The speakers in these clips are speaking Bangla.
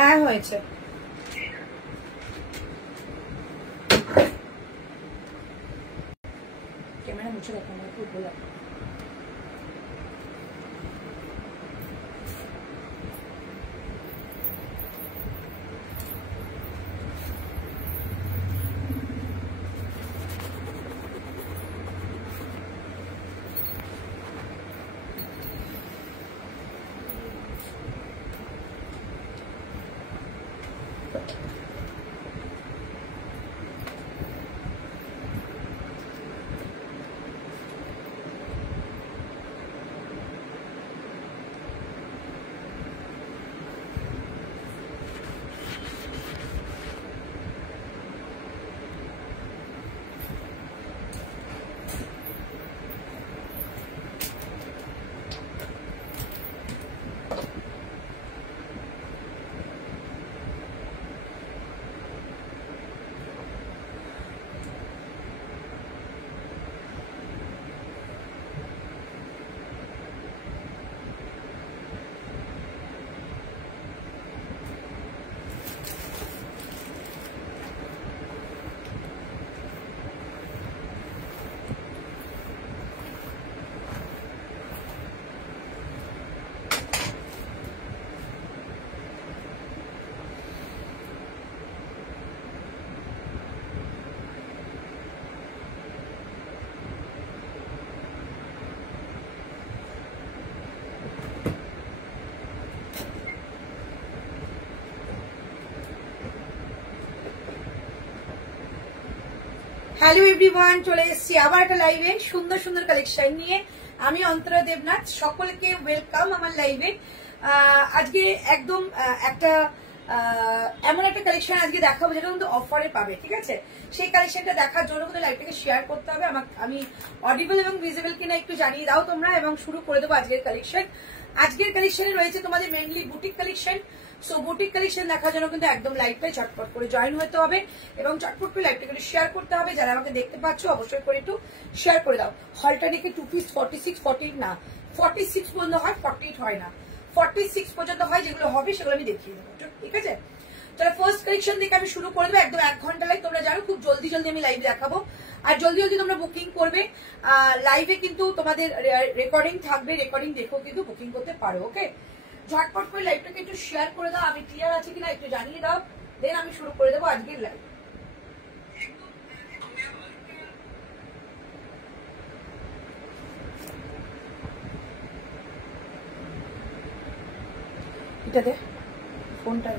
হ্যাঁ হয়েছে। ক্যামেরা মুছে রাখো, আমার খুব ভালো লাগে। হ্যালো এভরিওয়ান, চলে এসেছি আবার একটা লাইভে সুন্দর সুন্দর কালেকশন নিয়ে। আমি অন্তরা দেবনাথ, সকলকে ওয়েলকাম আমার লাইভে। আজকে একদম একটা এমন একটা কালেকশন আজকে দেখাবো যেটা কিন্তু অফারে পাবে, ঠিক আছে? সেই কালেকশনটা দেখার জন্য কিন্তু লাইভটাকে শেয়ার করতে হবে। আমি অডিবল এবং ভিজিবল কিনা একটু জানিয়ে দাও তোমরা, এবং শুরু করে দেবো আজকের কালেকশন। আজকের কালেকশনে রয়েছে তোমাদের mainly boutique collection. So boutique collection দেখার জন্য কিন্তু একদম লাইভটাই চটপট করে জয়েন হতে হবে এবং চটপট করে লাইভটাকে শেয়ার করতে হবে। যারা আমাকে দেখতে পাচ্ছ অবশ্যই করে একটু শেয়ার করে দাও। হলটা দেখে 2 পিস 46 48 না, 46 পর্যন্ত হয়, 48 হয় না, 46 পর্যন্ত হয়। যেগুলো হবে সেগুলো আমি দেখিয়ে দেবো, ঠিক আছে? তাহলে ফার্স্ট কালেকশন থেকে আমি শুরু করে দেবো। একদম 1 ঘন্টা লাইভ, তোমরা জানো খুব জলদি জলদি আমি লাইভ দেখাবো। আর জলদি জলদি তোমরা বুকিং করবে। লাইভে কিন্তু তোমাদের রেকর্ডিং থাকবে, রেকর্ডিং দেখেও কিন্তু বুকিং করতে পারো। ওকে, ঝটপট করে লাইভটাকে একটু শেয়ার করে দাও। আমি ক্লিয়ার আছে কিনা একটু জানিয়ে দাও, দেন আমি শুরু করে দেবো আজকের লাইভ। এটা দে ফোনটা,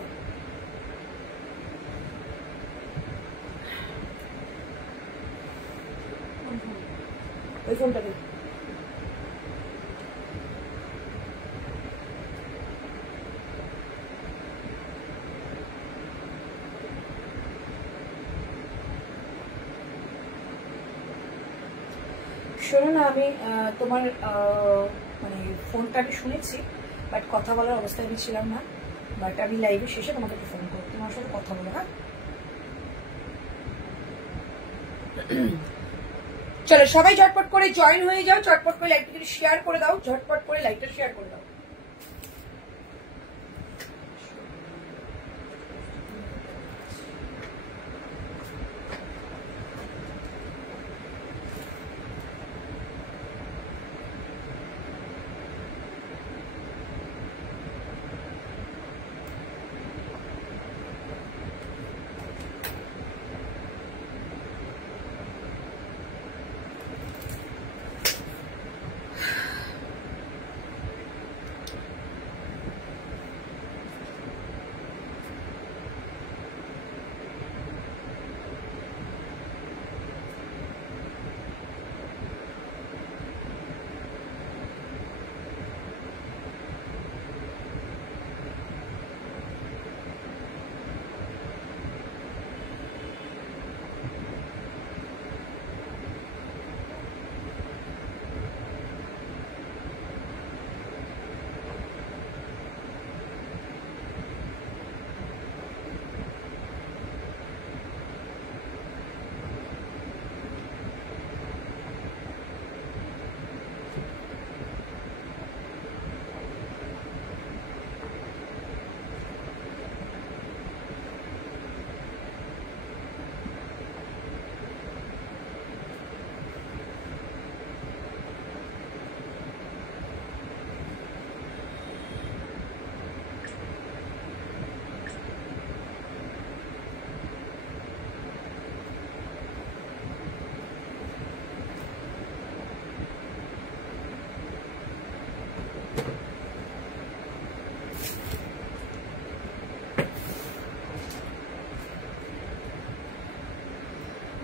ওই ফোনটা দে। শোনো না, আমি তোমার মানে ফোনটা আমি শুনেছি, বাট কথা বলার অবস্থায় আমি ছিলাম না। বাট আমি লাইভে শেষে তোমাকে একটু ফোন করবো, তোমার সাথে কথা বলো। হ্যাঁ, চলো সবাই ঝটপট করে জয়েন হয়ে যাও, চটপট করে লাইভটা শেয়ার করে দাও, ঝটপট করে লাইভটা শেয়ার করে দাও।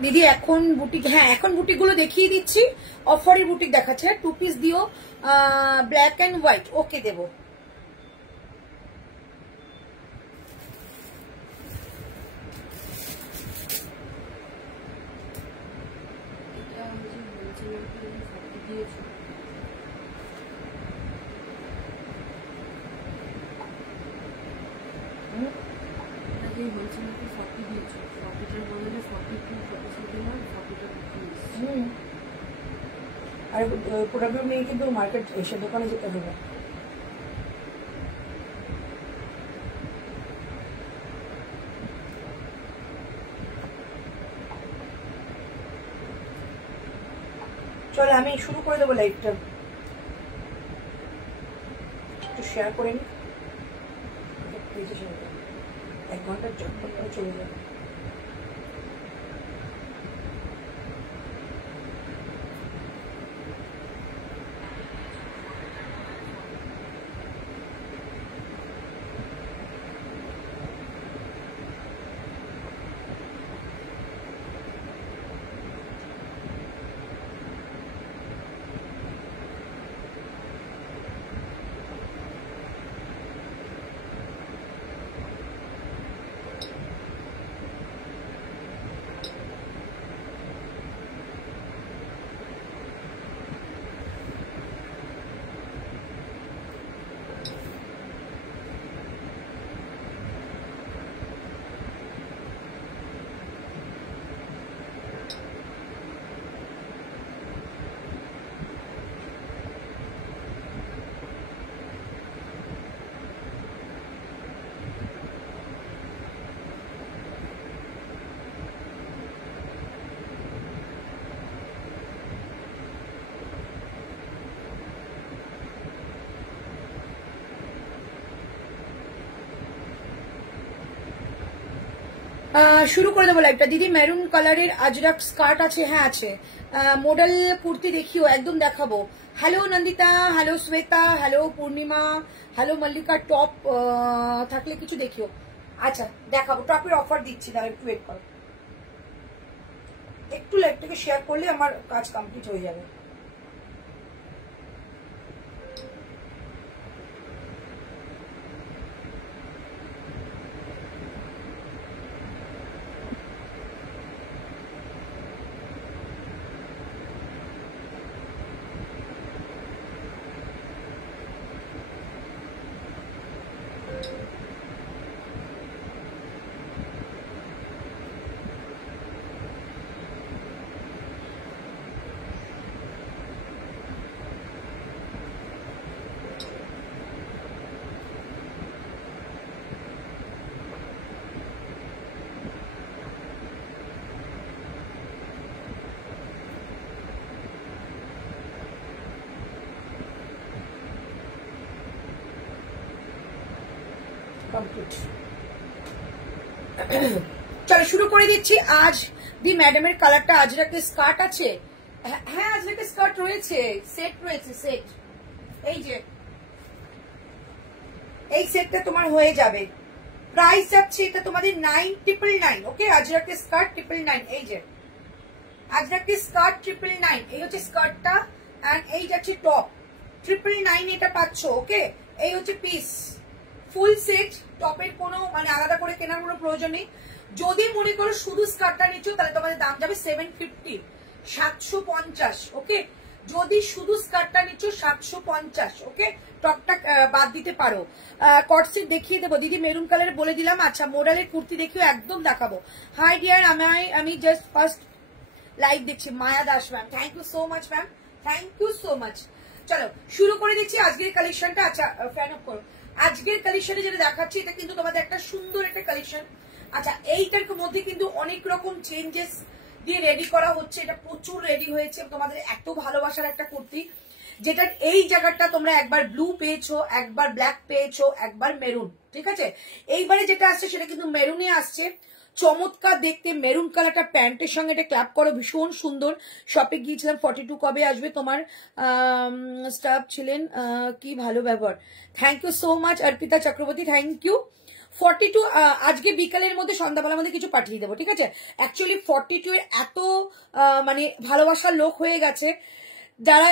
দিদি এখন বুটিক, হ্যাঁ এখন বুটিক গুলো দেখিয়ে দিচ্ছি, অফারের বুটিক দেখাচ্ছে। 2 পিস দিও ব্ল্যাক এন্ড হোয়াইট, ওকে দেবো। আর প্রোডাক্টগুলো নিয়ে কিন্তু মার্কেট এসে দোকানে যেতে হবে। চলো আমি শুরু করে দেবো লাইভটা, একটু শেয়ার করে নি, 1 ঘন্টার জন্য চলে যাবে। শুরু করে দেবো লাইভটা। দিদি মেরুন কালারের আজরাক স্কার্ট আছে? হ্যাঁ আছে। মডেল কুর্তি দেখিও, একদম দেখাবো। Hello Nandita, hello Shweta, hello Purnima, hello Mallika. Top থাকলে কিছু দেখিও। আচ্ছা দেখাবো, টপের অফার দিচ্ছি, দাঁড়া একটু ওয়েট করো, একটু লাইভটাকে শেয়ার করলে আমার কাজ কমপ্লিট হয়ে যাবে। চলো শুরু করে দিচ্ছি। আজ দি ম্যাডামের কালারটা আজরাকের স্কার্ট আছে, হ্যাঁ আজরাকের স্কার্ট রয়েছে, সেট রয়েছে, সেট। এই যে এই সেটটা তোমার হয়ে যাবে, প্রাইস যাচ্ছে এটা তোমাদের 9,999। ওকে, আজরাকের স্কার্ট 999। এই যে আজরাকের স্কার্ট 999, এই হচ্ছে স্কার্টটা, এন্ড এই যাচ্ছে টপ 999, এটা পাচ্ছ। ওকে, এই হচ্ছে পিস, ফুল সেট। টপের কোনো মানে আলাদা করে কেনার কোনো প্রয়োজন নেই। যদি মনে করো শুধু স্কার্টটা নিচ্ছ তাহলে তোমাদের দাম যাবে 750, 750। ওকে, যদি শুধু স্কার্টটা নিচ্ছ 750। ওকে, টপটা বাদ দিতে পারো। কটসেট দেখিয়ে দেবো দিদি, মেরুন কালারে বলে দিলাম। আচ্ছা মডেলের কুর্তি দেখিও, একদম দেখাবো। হাই ডিয়ার, আমি জাস্ট ফার্স্ট লাইভ দেখছি। Maya Das ma'am, thank you so much ma'am, thank you so much. চলো শুরু করে দিচ্ছি আজকের কালেকশনটা। আচ্ছা ফ্যান অফ করো। আজকের কালেকশনে যেটা দেখাচ্ছি এটা কিন্তু তোমাদের একটা সুন্দর একটা কালেকশন। আচ্ছা এইটার মধ্যে কিন্তু অনেক রকম চেঞ্জেস দিয়ে রেডি করা হচ্ছে, এটা প্রচুর রেডি হয়েছে। তোমাদের এত ভালোবাসার একটা কুর্তি, যেটা এই জায়গাটা তোমরা একবার ব্লু পেয়েছো, একবার ব্ল্যাক পেয়েছো, একবার মেরুন। ঠিক আছে, এইবারে যেটা আসছে সেটা কিন্তু মেরুনে আসছে। চমৎকার দেখতে, মেরুন কালারটা প্যান্টের সঙ্গে এটা ক্ল্যাপ করো, ভীষণ সুন্দর। শপে গিয়েছিলাম। 42 কবে আসবে? তোমার স্টাফ ছিলেন কি ভালো ব্যবহার। Thank you so much Arpita Chakraborty, thank you. 42 আজকে বিকালের মধ্যে সন্ধ্যাবেলার মধ্যে কিছু পাঠিয়ে দেবো, ঠিক আছে? অ্যাকচুয়ালি 42 এর এত মানে ভালোবাসার লোক হয়ে গেছে, যারা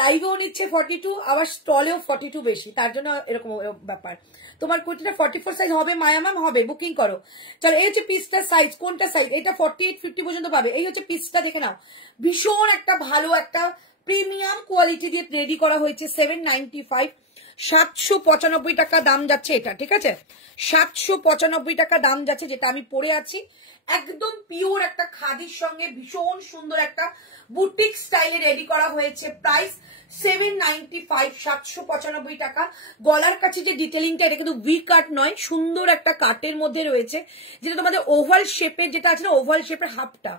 লাইভেও নিচ্ছে 42, আবার স্টলেও 42 বেশি, তার জন্য এরকম ব্যাপার। তোমার কুর্তিটা 44 সাইজ হবে মায়া ম্যাম? হবে, বুকিং করো। চলো, এই হচ্ছে পিসটার সাইজ। কোনটা সাইজ? এটা 48 50 পর্যন্ত পাবে। এই হচ্ছে পিসটা, দেখে নাও। ভীষণ একটা ভালো একটা প্রিমিয়াম কোয়ালিটি দিয়ে রেডি করা হয়েছে। 795, 795 টাকা দাম যাচ্ছে এটা, ঠিক আছে? 795 টাকা দাম যাচ্ছে, যেটা আমি পরে আছি। একদম পিওর একটা খাদির সঙ্গে ভীষণ সুন্দর একটা বুটিক স্টাইলে রেডি করা হয়েছে। প্রাইস 795, 795 টাকা। গলার কাছে যে ডিটেলিংটা, এটা কিন্তু ভি কাট নয়, সুন্দর একটা কাটের মধ্যে রয়েছে, যেটা তোমাদের ওভাল শেপের, যেটা আছে না ওভাল শেপের হাফটা,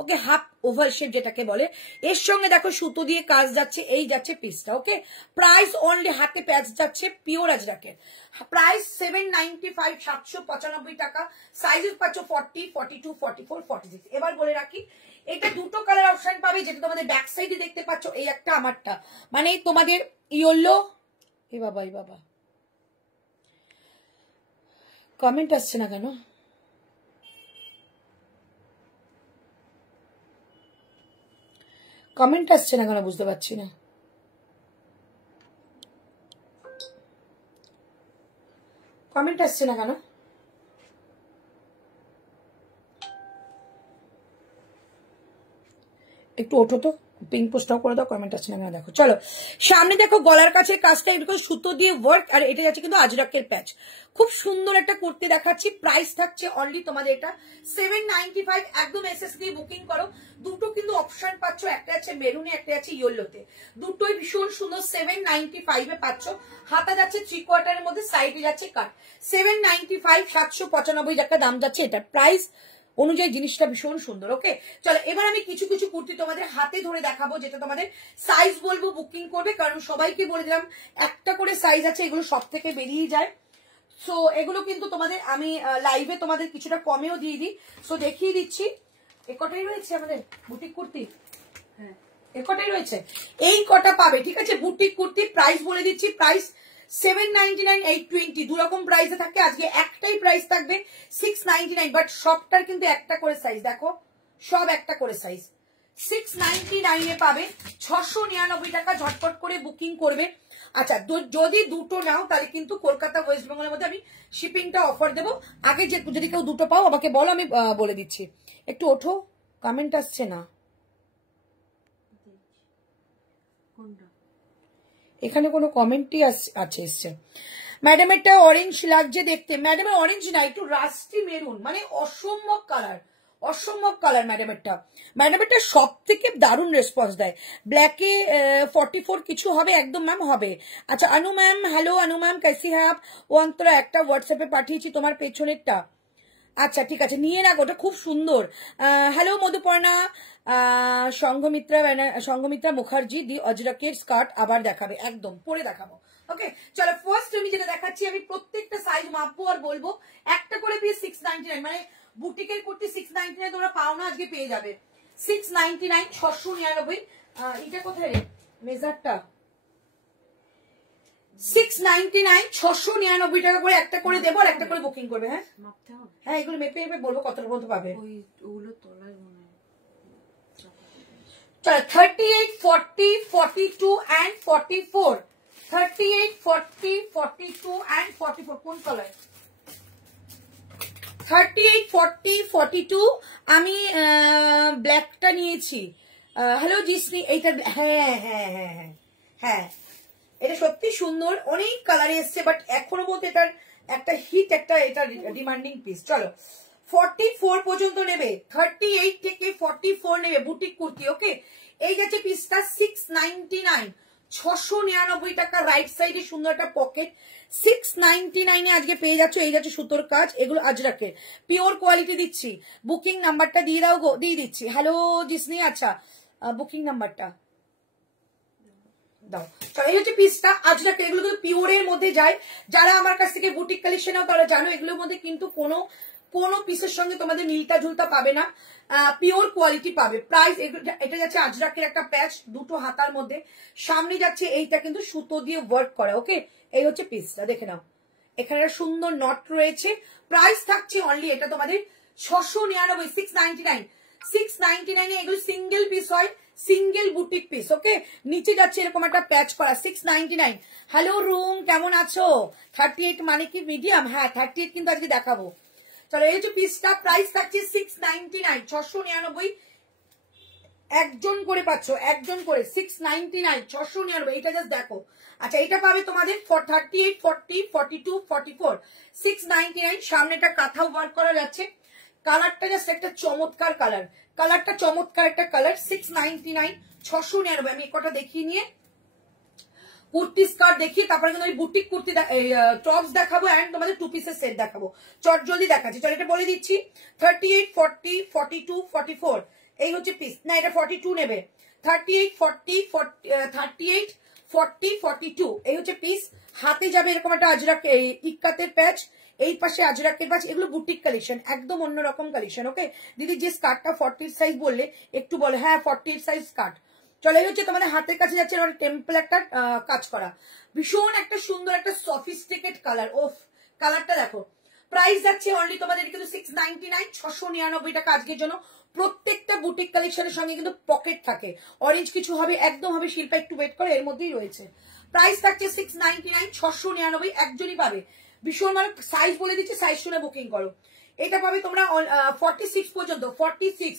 ওকে, হাফ ওভাল শেপ যেটাকে বলে। এর সঙ্গে দেখো সুতো দিয়ে কাজ যাচ্ছে, এই যাচ্ছে পিসটা, ওকে। প্রাইস অনলি, হাতে প্যাচ যাচ্ছে পিওর আজরাকের। প্রাইস 795, 795 টাকা। সাইজেস পাচ্ছ 40, 42, 44, 46। এবার বলে রাখি, এটা দুটো কালার অপশন পাবে, যেটা তোমাদের ব্যাক সাইডে দেখতে পাচ্ছ, এই একটা আমারটা, মানে তোমাদের ইয়েলো। এ বাবা, এ বাবা, কমেন্ট আসছে না কেন? কমেন্ট আসছে না কেন বুঝতে পারছি না। কমেন্ট আসছে না কেন? একটু ওঠো তো, পিঙ্ক পোস্টটাও করে দাও, কমেন্ট আসছে না। দেখো, চলো সামনে দেখো, গলার কাছের কাজটা এরকম সুতো দিয়ে ওয়ার্ক, আর এটা যাচ্ছে কিন্তু আজরাকের প্যাচ। খুব সুন্দর একটা কুর্তি দেখাচ্ছি। প্রাইস থাকছে অনলি তোমাদের এটা 795। একদম এসএস দিয়ে বুকিং করো। দুটো কিন্তু অপশন পাচ্ছ, একটা আছে মেরুনে, একটা আছে ইয়েলোতে। দুটোই ভীষণ সুন্দর। 795 এ পাচ্ছ। হাতা যাচ্ছে 3/4 মধ্যে, সাইডে যাচ্ছে কাট। 795, 795 টাকা দাম যাচ্ছে এটা। প্রাইস অনুযায়ী জিনিসটা ভীষণ সুন্দর, ওকে। চলো, এবার আমি কিছু কিছু কুর্তি তোমাদের হাতে ধরে দেখাবো, যেটা তোমাদের সাইজ বলবো, বুকিং করবে। কারণ সবাইকে বলে দিলাম একটা করে সাইজ আছে, এগুলো সব থেকে বেরিয়ে যায়। সো এগুলো কিন্তু তোমাদের আমি লাইভে তোমাদের কিছুটা কমেও দিয়ে দিই। সো দেখিয়ে দিচ্ছি। এ কটাই রয়েছে আমাদের বুটিক কুর্তি, হ্যাঁ এ কটাই রয়েছে, এই কটা পাবে, ঠিক আছে? বুটিক কুর্তি প্রাইস বলে দিচ্ছি। প্রাইস 799, 820, দুরকম প্রাইসে থাকে। আজকে একটাই প্রাইস থাকবে 699, বাট সবটার কিন্তু একটা করে সাইজ, দেখো সব একটা করে সাইজ। 699 এ পাবে। 699 টাকা। ঝটপট করে বুকিং করবে। আচ্ছা, যদি দুটো নাও তাহলে কিন্তু কলকাতা ওয়েস্ট বেঙ্গলের মধ্যে আমি শিপিংটা অফার দেবো। আগে যদি কেউ দুটো পাও আমাকে বলো, আমি বলে দিচ্ছি। একটু ওঠো, কমেন্ট আসছে না। এখানে কোনো কমেন্টই আছে এসছে। ম্যাডামেরটা অরেঞ্জ লাগছে দেখতে। ম্যাডামের অরেঞ্জ না, একটু রাস্টি মেরুন, মানে অসম্ভব কালার, অসম্ভব কালার ম্যাডামেরটা। ম্যাডামেরটা সব থেকে দারুণ রেসপন্স দেয়। ব্ল্যাকে 44 কিছু হবে একদম ম্যাম, হবে। আচ্ছা অনু ম্যাম, হ্যালো অনু ম্যাম, कैसी है आप? ও অন্তরা একটা হোয়াটসঅ্যাপে পাঠিয়েছি তোমার পেছনেরটা। আচ্ছা ঠিক আছে, নিয়ে রাখো, ওটা খুব সুন্দর। হ্যালো মধুপর্ণা, সংঘমিত্রা মুখার্জি দি অজরকের স্কার্ট আবার দেখাবে, একদম পরে দেখাবো, ওকে। চলো, ফার্স্ট আমি যেটা দেখাচ্ছি, আমি প্রত্যেকটা সাইজ মাপবো আর বলবো। একটা করে পিস 699, মানে বুটিকের কুর্তি 699 তোমরা পাও না, আজকে পেয়ে যাবে 699, 699। এটা কোথায় রে মেজারটা? 699, 699 টাকা করে একটা করে দেবো, আর একটা করে বুকিং করবে। হ্যাঁ হ্যাঁ, এগুলো মেপে মেপে বলবো কতটা পর্যন্ত পাবে। চলো, 38, 40, 42 and 44। 38, 40, 42 and 44 কোন কালার? 38, 40, 42 আমি ব্ল্যাকটা নিয়েছি। হ্যালো জিসনি, এইটা, হ্যাঁ হ্যাঁ হ্যাঁ হ্যাঁ হ্যাঁ, এটা সত্যি সুন্দর, অনেক কালারে এসছে, বাট এখনো বলতে এটার একটা হিট, একটা এটা ডিমান্ডিং পিস। চলো, 44 পর্যন্ত নেবে, 38 থেকে 44 নেবে বুটিক কুর্তি, ওকে। এই যাচ্ছে পিসটা 699, 699 টাকা। রাইট সাইডে সুন্দর একটা পকেট, 699 আজকে পেয়ে যাচ্ছ। এই যাচ্ছে সুতোর কাজ, এগুলো আজরাকের পিওর কোয়ালিটি দিচ্ছি। বুকিং নাম্বারটা দিয়ে দাও গো, দিয়ে দিচ্ছি। হ্যালো জিসনি, আচ্ছা বুকিং নাম্বারটা দাও। এই হচ্ছে পিসটা আজরাকে, এগুলো কিন্তু পিওরের মধ্যে যায়। যারা আমার কাছ থেকে বুটিক কালেকশন নাও তারা জানো, এগুলোর মধ্যে কিন্তু কোনো পিসের সঙ্গে তোমাদের মিলতা ঝুলতা পাবে না, পিওর কোয়ালিটি পাবে। প্রাইস, এটা যাচ্ছে আজরাকের একটা প্যাচ, দুটো হাতার মধ্যে। সামনে যাচ্ছে এইটা কিন্তু সুতো দিয়ে ওয়ার্ক করা, ওকে। এই হচ্ছে পিসটা, দেখে নাও, এখানে সুন্দর নট রয়েছে। প্রাইস থাকছে অনলি এটা তোমাদের 699, 699, 699 এ এগুলো সিঙ্গেল পিস হয়, সিঙ্গেল বুটিক পিস। ওকে, নিচে যাচ্ছে এরকম একটা প্যাচ করা 699। হ্যালো রুম, কেমন আছো? 38 মানে কি মিডিয়াম? হ্যাঁ 38 কিন্তু আজকে দেখাবো। চলো এই হচ্ছে পিসটা, প্রাইস থাকছে 699, 699, একজন করে পাচ্ছ, একজন করে 699, 699। এটা জাস্ট দেখো। আচ্ছা এটা পাবে তোমাদের 38, 40, 42, 44, 699। সামনেটা কাঁথা ওয়ার্ক করা যাচ্ছে। কালারটা জাস্ট একটা চমৎকার কালার, কালারটা চমৎকার একটা কালার। 699, 699। আমি কটা দেখিয়ে নিয়ে কুর্তি স্কার্ট দেখিয়ে তারপরে কিন্তু আমি বুটিক কুর্তি টপস দেখাবো এন্ড তোমাদের 2 পিসের সেট দেখাবো। চট জলদি দেখাচ্ছি। চল এটা বলে দিচ্ছি 38, 40, 42, 44 এই হচ্ছে পিস। না এটা 42 নেবে। 38, 40, 38, 40, 42 এই হচ্ছে পিস। হাতে যাবে এরকম একটা আজরাক ইক্কাতের প্যাচ, এই পাশে আজরাকের প্যাচ। এগুলো বুটিক কালেকশন, একদম অন্যরকম কালেকশন। ওকে দিদি যে স্কার্টটা 40 সাইজ বললে একটু বলে, হ্যাঁ 40 সাইজ স্কার্ট। চলে হচ্ছে তোমাদের হাতের কাছে যাচ্ছে টেম্পল একটা কাজ করা, ভীষণ একটা সুন্দর একটা সফিস্টিকেট কালার। ওফ কালারটা দেখো। প্রাইস যাচ্ছে অনলি তোমাদের কিন্তু 699, 699 টাকা আজকের জন্য। প্রত্যেকটা বুটিক কালেকশনের সঙ্গে কিন্তু পকেট থাকে, অরেঞ্জ কিছু হবে একদম হবে। শিল্পা একটু ওয়েট করে, এর মধ্যেই রয়েছে। প্রাইস থাকছে 699, 699 একজনই পাবে। ভীষণ মানে সাইজ বলে দিচ্ছে, সাইজ শুনে বুকিং করো। এটা পাবে তোমরা 46 পর্যন্ত, 46,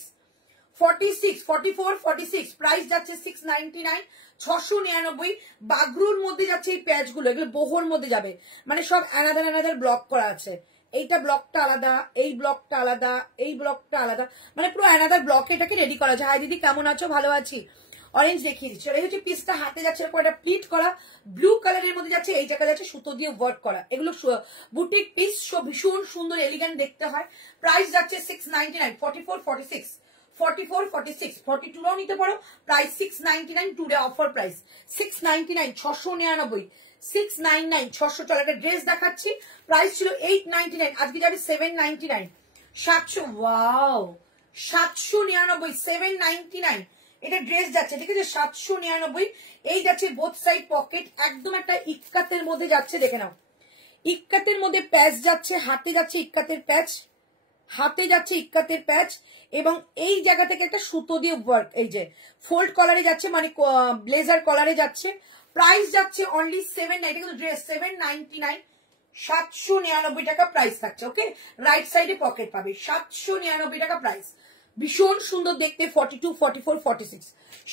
46, 44, 46। প্রাইস যাচ্ছে 699, 699। বাগরুর মধ্যে যাচ্ছে এই প্যাচ গুলো, এগুলো বোহর মধ্যে যাবে, মানে সব আলাদা আলাদা ব্লক করা আছে। এইটা ব্লকটা আলাদা, এই ব্লকটা আলাদা, এই ব্লকটা আলাদা, মানে পুরো আলাদা ব্লকে এটাকে রেডি করা আছে। হাই দিদি কেমন আছো? ভালো আছি। অরেঞ্জ দেখিয়ে দিচ্ছি। এই হচ্ছে পিসটা, হাতে যাচ্ছে এরকম একটা প্লিট করা ব্লু কালারের মধ্যে যাচ্ছে, এই জায়গা যাচ্ছে সুতো দিয়ে ওয়ার্ক করা। এগুলো বুটিক পিস, ভীষণ সুন্দর এলিগেন্ট দেখতে হয়। প্রাইস যাচ্ছে 699, 44, 46, 44, 46, 42 নিতে পারো। Price 699, today offer price 699, 699, 699, 600। চলো একটা ড্রেস দেখাচ্ছি। প্রাইস ছিল 899, আজকে যাবে 799, 700। ওয়াও 799, 799 এটা ড্রেস যাচ্ছে। ঠিক আছে 799। এই যাচ্ছে বোথ সাইড পকেট, একদম একটা ইক্কাতের মধ্যে যাচ্ছে। দেখে নাও ইক্কাতের মধ্যে প্যাচ যাচ্ছে, হাতে যাচ্ছে ইক্কাতের প্যাচ, হাতে যাচ্ছে ইক্কাতের প্যাচ, এবং এই জায়গা থেকে একটা সুতো দিয়ে ওয়ার্ক, এই যে ফোল্ড কলারে যাচ্ছে, মানে ব্লেজার কলারে যাচ্ছে। প্রাইস যাচ্ছে অনলি 799, কিন্তু ড্রেস 799, 799 টাকা প্রাইস থাকছে। ওকে রাইট সাইডে পকেট পাবে, 799 টাকা প্রাইস। ভীষণ সুন্দর দেখতে, 42, 44, 46,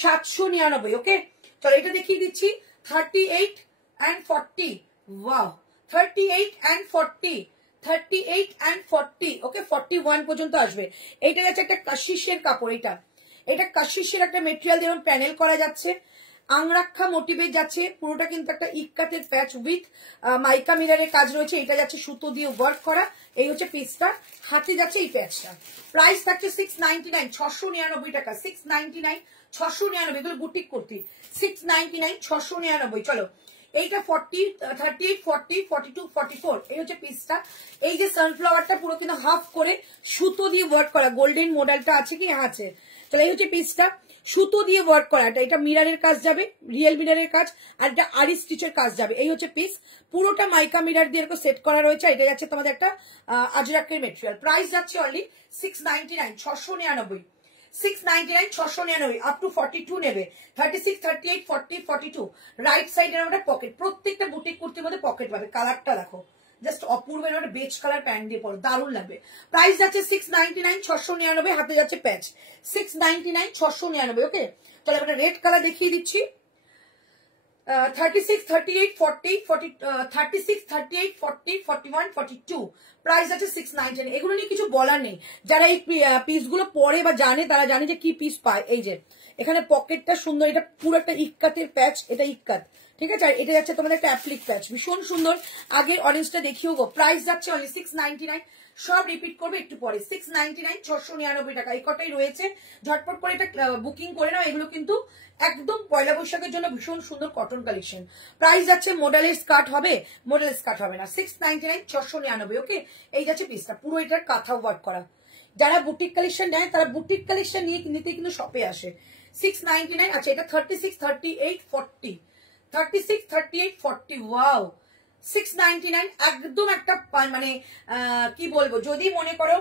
799। ওকে চলো এটা দেখিয়ে দিচ্ছি 38 and 40। Wow 38 and 40, 38 and 40। ওকে 41 পর্যন্ত আসবে। এইটা যাচ্ছে একটা কাশিসের কাপড়, এটা কাশিসের একটা মেটেরিয়াল যেরকম প্যানেল করা যাচ্ছে, আংরাক্ষা মোটিভে যাচ্ছে। পুরোটা কিন্তু একটা ইক্কাতের প্যাচ উইথ মাইকা মিরারের কাজ রয়েছে। এটা যাচ্ছে সুতো দিয়ে ওয়ার্ক করা। এই হচ্ছে পিসটা, হাতে যাচ্ছে এই প্যাচটা। প্রাইস থাকছে 699, 699 টাকা। 699, 699। এগুলো বুটিক কুর্তি 699, 699। চলো এইটা 40, 38, 40, 42, 44 এই হচ্ছে পিসটা। এই যে সানফ্লাওয়ারটা পুরো কিন্তু হাফ করে সুতো দিয়ে ওয়ার্ক করা, গোল্ডেন মডেলটা আছে কি? আছে। চলো এই হচ্ছে পিসটা, সুতো দিয়ে ওয়ার্ক করা। এটা মিরারের কাজ যাবে, রিয়েল মিরারের কাজ, আর এটা আরি স্টিচের কাজ যাবে। এই হচ্ছে পিস, পুরোটা মাইকা মিরার দিয়ে সেট করা রয়েছে। এটা যাচ্ছে তোমাদের একটা আজরাকের মেটেরিয়াল। প্রাইস যাচ্ছে অনলি 699, 699, 699, 699। আপ টু 42 নেবে, 36, 38, 40, 42। রাইট সাইডের একটা পকেট, প্রত্যেকটা বুটিক কুর্তির মধ্যে পকেট পাবে। কালারটা দেখো জাস্ট অপূর্ব, একটা বেজ কালার প্যান্ট দিয়ে পরো, দারুণ লাগবে। প্রাইস যাচ্ছে 699, 699। হাতে যাচ্ছে প্যাচ 699, 699। ওকে চলো একটা রেড কালার দেখিয়ে দিচ্ছি। 36, 38, 40, 36, 38, 40, 41, 42। প্রাইস আছে 699। এগুলো নিয়ে কিছু বলার নেই, যারা এই পিসগুলো পরে বা জানে তারা জানে যে কি পিস পায়। এই যে এখানে পকেটটা সুন্দর, এটা পুরো একটা ইক্কাতের প্যাচ, এটা ইক্কাত। ঠিক আছে, আর এটা যাচ্ছে তোমাদের একটা অ্যাপ্লিক প্যাচ, ভীষণ সুন্দর। আগে অরেঞ্জটা দেখিও গো। প্রাইস যাচ্ছে অনলি 699। সব রিপিট করবে একটু পরে। 699, 699 টাকা। এই কটাই রয়েছে, ঝটপট করে এটা বুকিং করে নাও। এগুলো কিন্তু একদম পয়লা বৈশাখের জন্য ভীষণ সুন্দর কটন কালেকশন। প্রাইস যাচ্ছে, মডেলের স্কার্ট হবে, মডেলের স্কার্ট হবে না। 699, 699। ওকে এই যাচ্ছে পিসটা, পুরো এটার কাঁথা ওয়ার্ক করা। যারা বুটিক কালেকশন নেয় তারা বুটিক কালেকশন নিয়ে নিতে কিন্তু শপে আসে। 699। আচ্ছা এটা 36, 38, 40, 36, 38, 40। ওয়াও 699 একদম একটা মানে কি বলবো, যদি মনে করো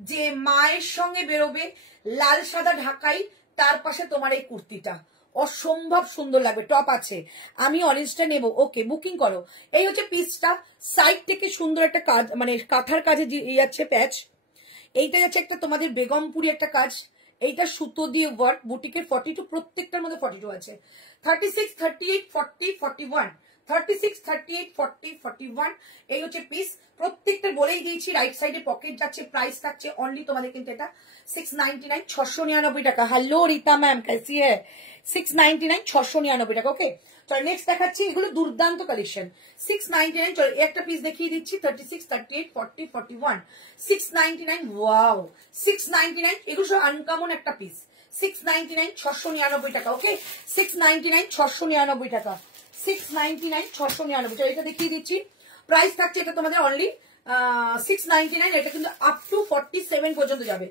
যে মায়ের সঙ্গে বেরোবে লাল সাদা ঢাকাই, তার পাশে তোমার এই কুর্তিটা অসম্ভব সুন্দর লাগবে। টপ আছে, আমি অরেঞ্জটা নেব, ওকে বুকিং করো। এই হচ্ছে পিসটা, সাইড থেকে সুন্দর একটা কাজ, মানে কাঁথার কাজে যাচ্ছে প্যাচ। এইটা যাচ্ছে একটা তোমাদের বেগমপুরি একটা কাজ, এইটা সুতো দিয়ে ওয়ার্ক, বুটিকের 42, প্রত্যেকটার মধ্যে 42 আছে। 36, 38, 40, 41, 36, 38, 40, 41 এই হচ্ছে পিস। প্রত্যেকটা বলেই দিয়েছি, রাইট সাইডে পকেট যাচ্ছে। প্রাইস থাকছে অনলি তোমাদের কিন্তু এটা 699, 699 টাকা। হ্যালো রিতা ম্যাম, कैसी है? 699, 699 টাকা। ওকে, চলো নেক্সট দেখাচ্ছি। এগুলো দুর্দান্ত কালেকশন। 699, চলো একটা পিস দেখিয়ে দিচ্ছি। 36, 38, 40, 41, 699। ওয়াও, 699, এগুলো সব আনকমন একটা পিস। 699, 699 টাকা। ওকে, 699, 699 টাকা। 699, 699। চলো এটা দেখিয়ে দিচ্ছি। প্রাইস থাকছে এটা তোমাদের অনলি 699। এটা কিন্তু আপ টু 47 পর্যন্ত যাবে,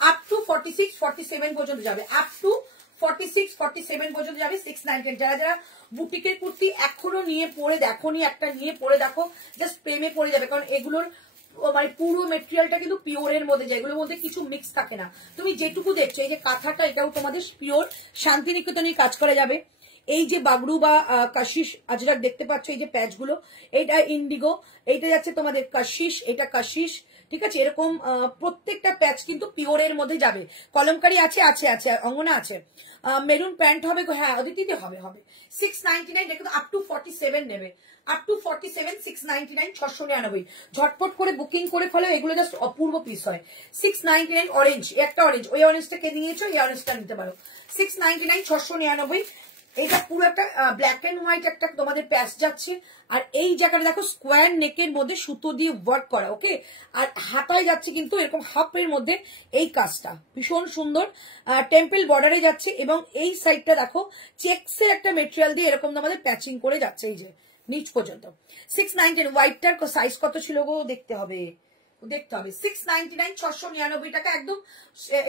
আপ টু 46, 47 পর্যন্ত যাবে, আপ টু 46, 47 পর্যন্ত যাবে। 699। যারা যারা বুটিকের কুর্তি এখনো নিয়ে পরে দেখোনি, একটা নিয়ে পরে দেখো, জাস্ট প্রেমে পড়ে যাবে। কারণ এগুলোর মানে পুরো মেটেরিয়ালটা কিন্তু পিওরের মধ্যে যায়, এগুলোর মধ্যে কিছু মিক্স থাকে না। তুমি যেটুকু দেখছো, এই যে কাঁথাটা, এটাও তোমাদের পিওর শান্তিনিকেতনে কাজ করা যাবে। এই যে বাগড়ু বা কাশিস আজরাক দেখতে পাচ্ছ, এই যে প্যাচ গুলো, এইটা ইন্ডিগো, এইটা যাচ্ছে তোমাদের কাশিস, এটা কাশিস, ঠিক আছে। এরকম প্রত্যেকটা প্যাচ কিন্তু পিওরের মধ্যে যাবে। কলমকারি আছে, আছে আছে, অঙ্গনা আছে। মেরুন প্যান্ট হবে, হ্যাঁ অদিতিতে হবে, হবে। 699, এটা কিন্তু আপ টু 47 নেবে, আপ টু 47, 699, 699। ঝটপট করে বুকিং করে ফেলো, এগুলো জাস্ট অপূর্ব পিস হয়। 699, অরেঞ্জ, একটা অরেঞ্জ, ওই অরেঞ্জটা কে নিয়েছো, এই অরেঞ্জটা নিতে পারো। 699, 699। এটা পুরো একটা ব্ল্যাক এন্ড হোয়াইট একটা তোমাদের প্যাচ যাচ্ছে। আর এই জায়গাটা দেখো স্কোয়ার নেকের মধ্যে সুতো দিয়ে ওয়ার্ক করা, ওকে। আর হাতায় যাচ্ছে কিন্তু এরকম হাফের মধ্যে এই কাজটা ভীষণ সুন্দর, টেম্পল বর্ডারে যাচ্ছে। এবং এই সাইডটা দেখো চেক্সের একটা মেটেরিয়াল দিয়ে এরকম তোমাদের প্যাচিং করে যাচ্ছে, এই যে নিচ পর্যন্ত। 699, হোয়াইটটার সাইজ কত ছিল গো, দেখতে হবে, দেখতে হবে। 699, 699 টাকা একদম।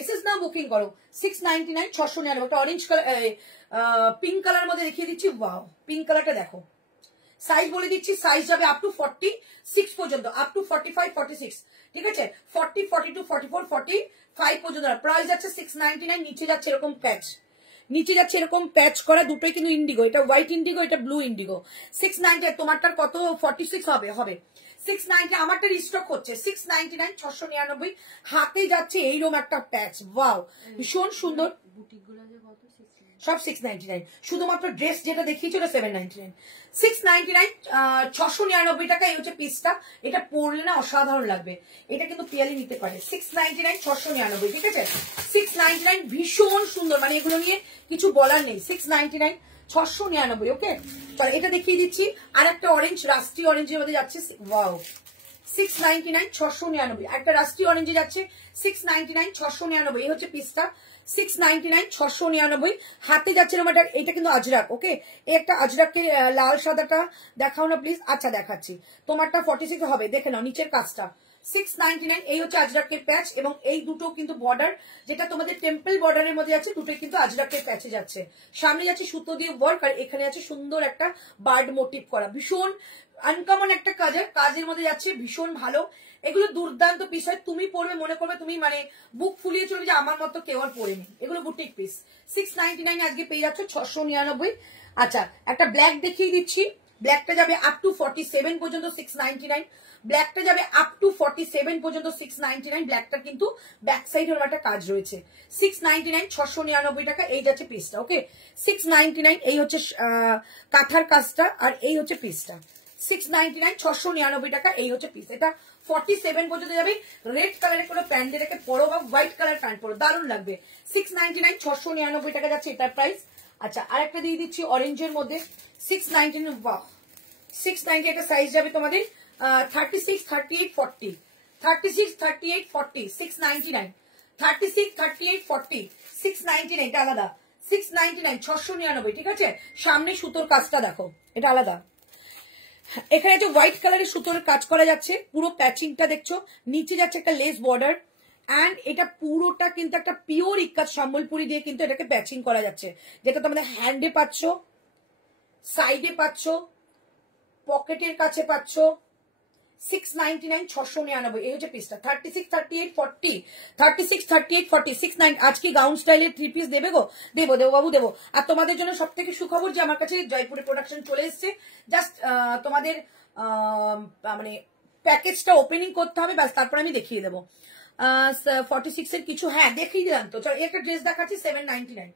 এসএস নাও বুকিং করো। 699, 699। একটা অরেঞ্জ কালার, পিঙ্ক কালার মধ্যে দেখিয়ে দিচ্ছি। ওয়াও, পিঙ্ক কালারটা দেখো। সাইজ বলে দিচ্ছি, সাইজ যাবে আপ টু 46 পর্যন্ত, আপ টু 45, 46, ঠিক আছে। 40, 42, 44, 45 পর্যন্ত। প্রাইস যাচ্ছে 699। নিচে যাচ্ছে এরকম প্যাচ, নিচে যাচ্ছে এরকম প্যাচ করা, দুটোই কিন্তু ইন্ডিগো, এটা হোয়াইট ইন্ডিগো, এটা ব্লু ইন্ডিগো। 690, তোমারটার কত 46 হবে, হবে। 690, আমারটা রিস্টক হচ্ছে। 699, 699। হাতে যাচ্ছে এইরকম একটা প্যাচ, ওয়াও ভীষণ সুন্দর। সব 699, শুধুমাত্র ড্রেস যেটা দেখিয়েছি ওটা 799। 699, 699 টাকা। এই হচ্ছে পিসটা, এটা পরলে না অসাধারণ লাগবে, এটা কিন্তু পিয়ালি নিতে পারে। 699, 699, ঠিক আছে। 699 ভীষণ সুন্দর, মানে এগুলো নিয়ে কিছু বলার নেই। 699, 699, ওকে। চলো এটা দেখিয়ে দিচ্ছি। আর একটা অরেঞ্জ, রাস্টি অরেঞ্জের মধ্যে যাচ্ছে, ওয়াও। 699, 699। একটা রাস্টি অরেঞ্জে যাচ্ছে 699, 699। এই হচ্ছে পিসটা, 699, 699। হাতে যাচ্ছে এরকম একটা, এটা কিন্তু আজরাক, ওকে। এই একটা আজরাকের লাল সাদাটা দেখাও না প্লিজ। আচ্ছা দেখাচ্ছি, তোমারটা 46 হবে, দেখে নাও নিচের কাজটা। 699, এই হচ্ছে আজরাকের প্যাচ। এবং এই দুটো কিন্তু বর্ডার, যেটা তোমাদের টেম্পল বর্ডারের মধ্যে যাচ্ছে, দুটোই কিন্তু আজরাকের প্যাচে যাচ্ছে। সামনে যাচ্ছে সুতো দিয়ে ওয়ার্ক, আর এখানে আছে সুন্দর একটা বার্ড মোটিভ করা, ভীষণ আনকমন একটা কাজের মধ্যে যাচ্ছে, ভীষণ ভালো। এগুলো দুর্দান্ত পিস হয়, তুমি পড়বে মনে করবে তুমি মানে বুক ফুলিয়ে চলবে যে আমার মতো কেউ আর পড়েনি। এগুলো বুটিক পিস। 699 আজকে পেয়ে যাচ্ছ 699। আচ্ছা একটা ব্ল্যাক দেখিয়ে দিচ্ছি, ব্ল্যাকটা যাবে আপ টু 47 পর্যন্ত 699। ব্ল্যাকটা যাবে আপ টু 47 পর্যন্ত 699। ব্ল্যাকটা কিন্তু ব্যাক সাইডের একটা কাজ রয়েছে। 699, 699 টাকা। এই যাচ্ছে পিসটা, ওকে। 699, এই হচ্ছে কাঁথার কাজটা, আর এই হচ্ছে পিসটা। 699, 699 টাকা। এই হচ্ছে পিস, এটা 47 পর্যন্ত যাবে। রেড কালারের কোনো প্যান্ট দিয়ে রেখে পরো বা হোয়াইট কালার প্যান্ট পরো, দারুণ লাগবে। 699, 699 টাকা যাচ্ছে এটার প্রাইস। আচ্ছা আরেকটা দিয়ে দিচ্ছি অরেঞ্জের মধ্যে, 699। বাহ, 690 একটা সাইজ যাবে তোমাদের 36, 38, 40, 36, 38, 40, 699, 36, 38, 40, 699। এটা আলাদা 699, 699, ঠিক আছে। সামনে সুতোর কাজটা দেখো, এটা আলাদা। এখানে যে হোয়াইট কালারের সুতোর কাজ করা যাচ্ছে, পুরো প্যাচিংটা দেখছো, নিচে যাচ্ছে একটা লেস বর্ডার। অ্যান্ড এটা পুরোটা কিন্তু একটা পিওর ইক্কাত সম্বলপুরি দিয়ে কিন্তু এটাকে প্যাচিং করা যাচ্ছে, যেটা তোমাদের হ্যান্ডে পাচ্ছ, সাইডে পাচ্ছ, পকেটের কাছে পাচ্ছ 699 699 এই হচ্ছে পিসটা 36 38 40 36 38 40 69 আজকে গাউন স্টাইলের 3 পিস দেবে গো দেবো বাবু দেবো আর তোমাদের জন্য সবথেকে সুখবর যে আমার কাছে জয়পুরে প্রোডাকশন চলে এসেছে জাস্ট তোমাদের মানে প্যাকেজটা ওপেনিং করতে হবে ব্যাস তারপর আমি দেখিয়ে দেবো 46 এর কিছু হ্যাঁ দেখিয়ে দিলাম তো চলো একটা ড্রেস দেখাচ্ছি 799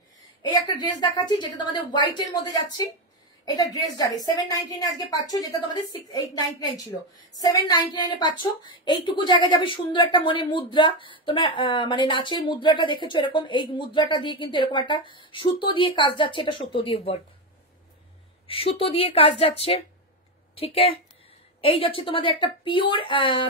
এই একটা ড্রেস দেখাচ্ছি যেটা তোমাদের হোয়াইট এর মধ্যে যাচ্ছে এটা ড্রেস যাবে 799 আজকে পাচ্ছ যেটা তোমাদের 899 ছিল 799 পাচ্ছ এইটুকু জায়গায় যাবে সুন্দর একটা মনে মুদ্রা তোমরা মানে নাচের মুদ্রাটা দেখেছো এরকম এই মুদ্রাটা দিয়ে কিন্তু এরকম একটা সুতো দিয়ে কাজ যাচ্ছে এটা সুতো দিয়ে ওয়ার্ক সুতো দিয়ে কাজ যাচ্ছে ঠিক আছে এই যাচ্ছে তোমাদের একটা পিওর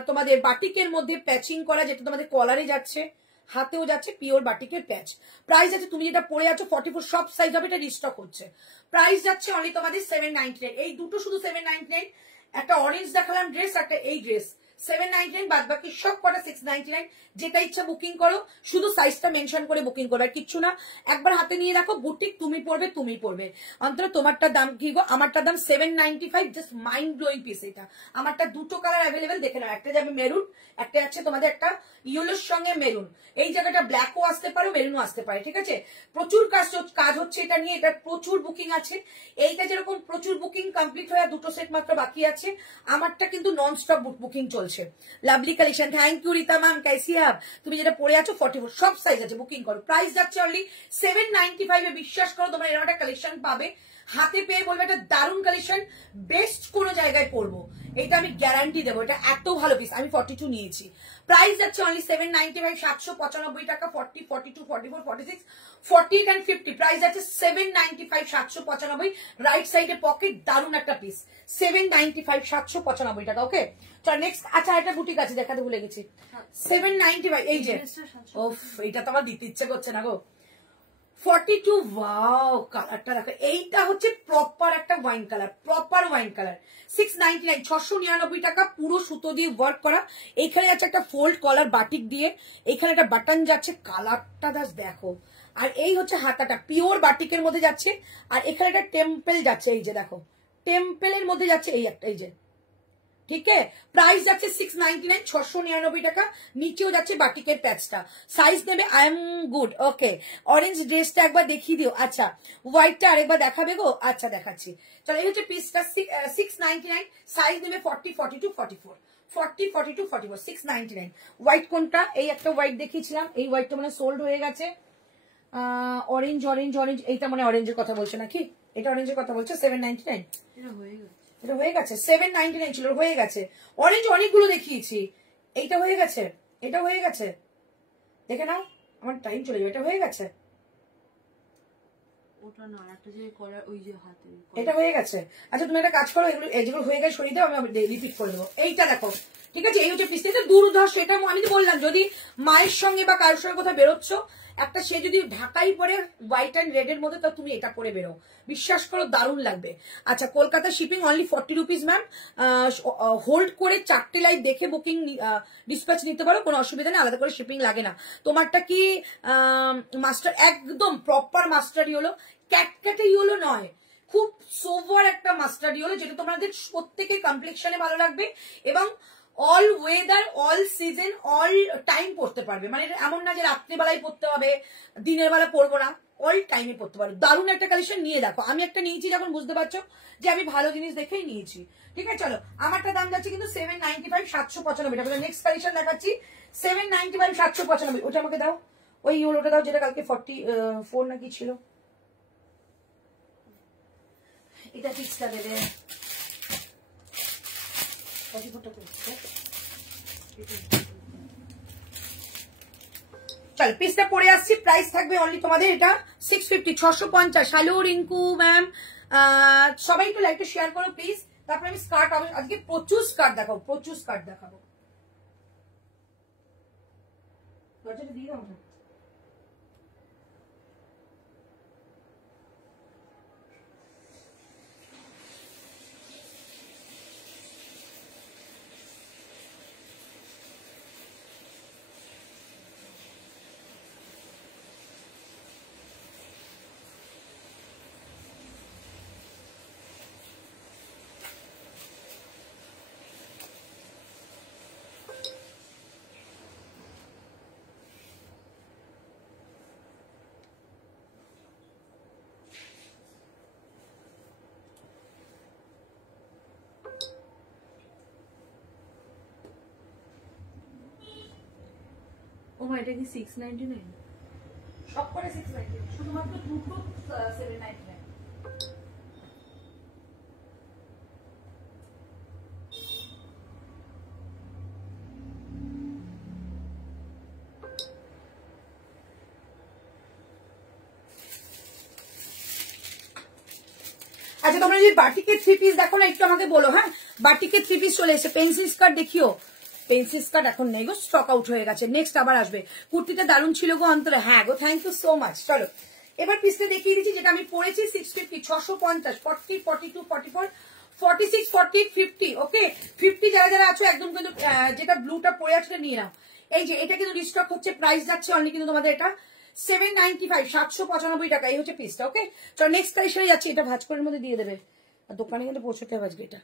তোমাদের বাটিকের মধ্যে প্যাচিং করা যেটা তোমাদের কলারে যাচ্ছে হাতেও যাচ্ছে পিওর বাটিকের প্যাচ প্রাইস আছে তুমি যেটা পরে আছো 44 সব সাইজ হবে এটা রিস্টক হচ্ছে প্রাইস যাচ্ছে অনলি তোমাদের 799 এই দুটো শুধু 799 একটা অরেঞ্জ দেখালাম ড্রেস একটা এই ড্রেস 799 বাদ বাকি সব কটা 699 যেটা ইচ্ছা বুকিং করো শুধু সাইজটা মেনশন করে বুকিং করো আর কিচ্ছু না একবার হাতে নিয়ে রাখো বুটিক তুমি পরবে অন্তত তোমারটা দাম কি গো আমারটা দাম 795 জাস্ট মাইন্ড ব্লোয়িং পিস এটা আমারটা দুটো কালার অ্যাভেলেবেল দেখে নাও একটা যাবে মেরুন একটা আছে তোমাদের একটা ইয়েলোর সঙ্গে মেরুন এই জায়গাটা ব্ল্যাকও আসতে পারো মেরুনও আসতে পারে ঠিক আছে প্রচুর কাজ হচ্ছে এটা নিয়ে এটা প্রচুর বুকিং আছে এইটা যেরকম প্রচুর বুকিং কমপ্লিট হয়ে দুটো সেট মাত্র বাকি আছে আমারটা কিন্তু নন স্টপ বুকিং চলছে lovely collection thank you Rita ma'am कैसी है आप তুমি যেটা পরে আছো 44 সব সাইজ আছে বুকিং করো প্রাইস যাচ্ছে অনলি 795 এ বিশ্বাস করো তোমরা এরকম একটা কালেকশন পাবে হাতে পেয়ে বলবে এটা দারুণ কালেকশন বেস্ট কোন জায়গায় পরবো এটা আমি গ্যারান্টি দেবো এটা এত ভালো পিস আমি 42 নিয়েছি প্রাইস যাচ্ছে অনলি 795 795 টাকা 40 42 44 46 48 and 50 প্রাইস যাচ্ছে 795 795 রাইট সাইডে পকেট দারুণ একটা পিস 795 795 টাকা ওকে চল নেক্সট আচ্ছা এটা বুটিক আছে দেখাতে ভুলে গেছি 795 এই যে ওফ এটা তো আমার দিতে ইচ্ছে করছে না গো 42 ওয়াও কালারটা দেখো এইটা হচ্ছে প্রপার একটা ওয়াইন কালার 699 699 টাকা পুরো সুতো দিয়ে ওয়ার্ক করা এখানে আছে একটা ফোল্ড কলার বাটিক দিয়ে এখানে একটা বাটন যাচ্ছে কালারটা দেখো আর এই হচ্ছে হাতাটা পিওর বাটিকের মধ্যে যাচ্ছে আর এখানে একটা টেম্পল যাচ্ছে এই যে দেখো টেম্পলের মধ্যে যাচ্ছে এই একটা এই যে ठीक है प्राइस যাচ্ছে 699 699 টাকা নিচেও যাচ্ছে বাটিকের প্যাচটা সাইজ নেবে I am good okay orange ড্রেসটা একবার দেখিয়ে দিও আচ্ছা হোয়াইটটা আরেকবার দেখাবে গো আচ্ছা দেখাচ্ছি চলো এই হচ্ছে পিসটা 699 সাইজ নেবে 40 42 44 40 42 44 699 হোয়াইট কোনটা এই একটা হোয়াইট দেখিয়েছিলাম এই হোয়াইটটা মানে সোল্ড হয়ে গেছে অরেঞ্জ অরেঞ্জ অরেঞ্জ এইটা মানে অরেঞ্জের কথা বলছে নাকি এটা অরেঞ্জের কথা বলছে 799 এটা হয়ে গেছে এটা হয়ে গেছে 799 ছিল হয়ে গেছে অরেঞ্জ অনেকগুলো দেখিয়েছি এইটা হয়ে গেছে এটা হয়ে গেছে দেখে নাও আমার টাইম চলে যাবে এটা হয়ে গেছে ওটা না একটা যে কলার ওই যে হাতে এটা হয়ে গেছে আচ্ছা তুমি একটা কাজ করো এগুলো হয়ে গেছে সরিয়ে দাও আমি রিপিট করে দেবো এইটা দেখো ঠিক আছে এই হচ্ছে পিসটা দুর্ধর্ষ এটা আমি তো বললাম যদি মায়ের সঙ্গে বা কারোর সঙ্গে কোথাও বেরোচ্ছ একটা সে যদি ঢাকাই পরে হোয়াইট অ্যান্ড রেড এর মধ্যে তো তুমি এটা পরে বেরো বিশ্বাস করো দারুণ লাগবে আচ্ছা Kolkata shipping only 40 rupees ma'am hold করে 4টে লাইট দেখে বুকিং ডিসপ্যাচ নিতে পারো কোনো অসুবিধা নেই আলাদা করে শিপিং লাগে না তোমারটা কি মাস্টার একদম প্রপার মাস্টার ইয়েলো ক্যাটক্যাটে ইয়েলো নয় খুব সোভার একটা মাস্টার ইয়েলো যেটা তোমাদের প্রত্যেকের কমপ্লেক্সনে ভালো লাগবে এবং all weather all season all time পড়তে পারবে মানে এমন না যে রাত্রিবেলায় পড়তে হবে দিনের বেলা পড়বো না অল টাইমে পড়তে পারবে দারুণ একটা কালেকশন নিয়ে দেখো আমি একটা নিয়েছি যখন বুঝতে পারছো যে আমি ভালো জিনিস দেখেই নিয়েছি ঠিক আছে চলো আমারটা দাম যাচ্ছে কিন্তু 795 795 টাকা নেক্সট কালেকশন দেখাচ্ছি 795 795 ওটা আমাকে দাও ওই ওটা দাও যেটা কালকে 44 নাকি ছিল এটা ফিক্সটা দেবে চল পিসটা পরে আসছি প্রাইস থাকবে অনলি তোমাদের এটা 650 650 হ্যালো রিঙ্কু ম্যাম সবাই একটু লাইকটা শেয়ার করো প্লিজ তারপরে আমি স্কার্ট আজকে প্রচুর স্কার্ট দেখাবো দরজাটা দিয়ে দাও না মা এটা কি 699? সব করে 699, শুধুমাত্র দুটো 799। আচ্ছা তোমরা যদি বাটিকের 3 পিস দেখো না একটু আমাকে বলো। হ্যাঁ বাটিকের 3 পিস চলে এসে, পেন্সিল স্কার্ট দেখিও। পেন্সিল স্কার্ট এখন নেই গো, স্টক আউট হয়ে গেছে, নেক্সট আবার আসবে। কুর্তিটা দারুণ ছিল গো অন্তরে। হ্যাঁ গো, থ্যাংক ইউ সো মাচ। চলো এবার পিসটা দেখিয়ে দিচ্ছি যেটা আমি পরেছি। 650, 650, 40, 42, 44, 46, 48, 50। ওকে 50 যারা যারা আছো একদম কিন্তু যেটা ব্লুটা পরে আছে নিয়ে নাও। এই যে এটা কিন্তু রিস্টক হচ্ছে, প্রাইস যাচ্ছে অনলি কিন্তু তোমাদের এটা 795, 795 টাকা। এই হচ্ছে পিসটা। ওকে চলো নেক্সট কালেকশনে যাচ্ছি। এটা ভাঁজ করার মধ্যে দিয়ে দেবে, দোকানে কিন্তু পৌঁছতে হবে আজকে এটা।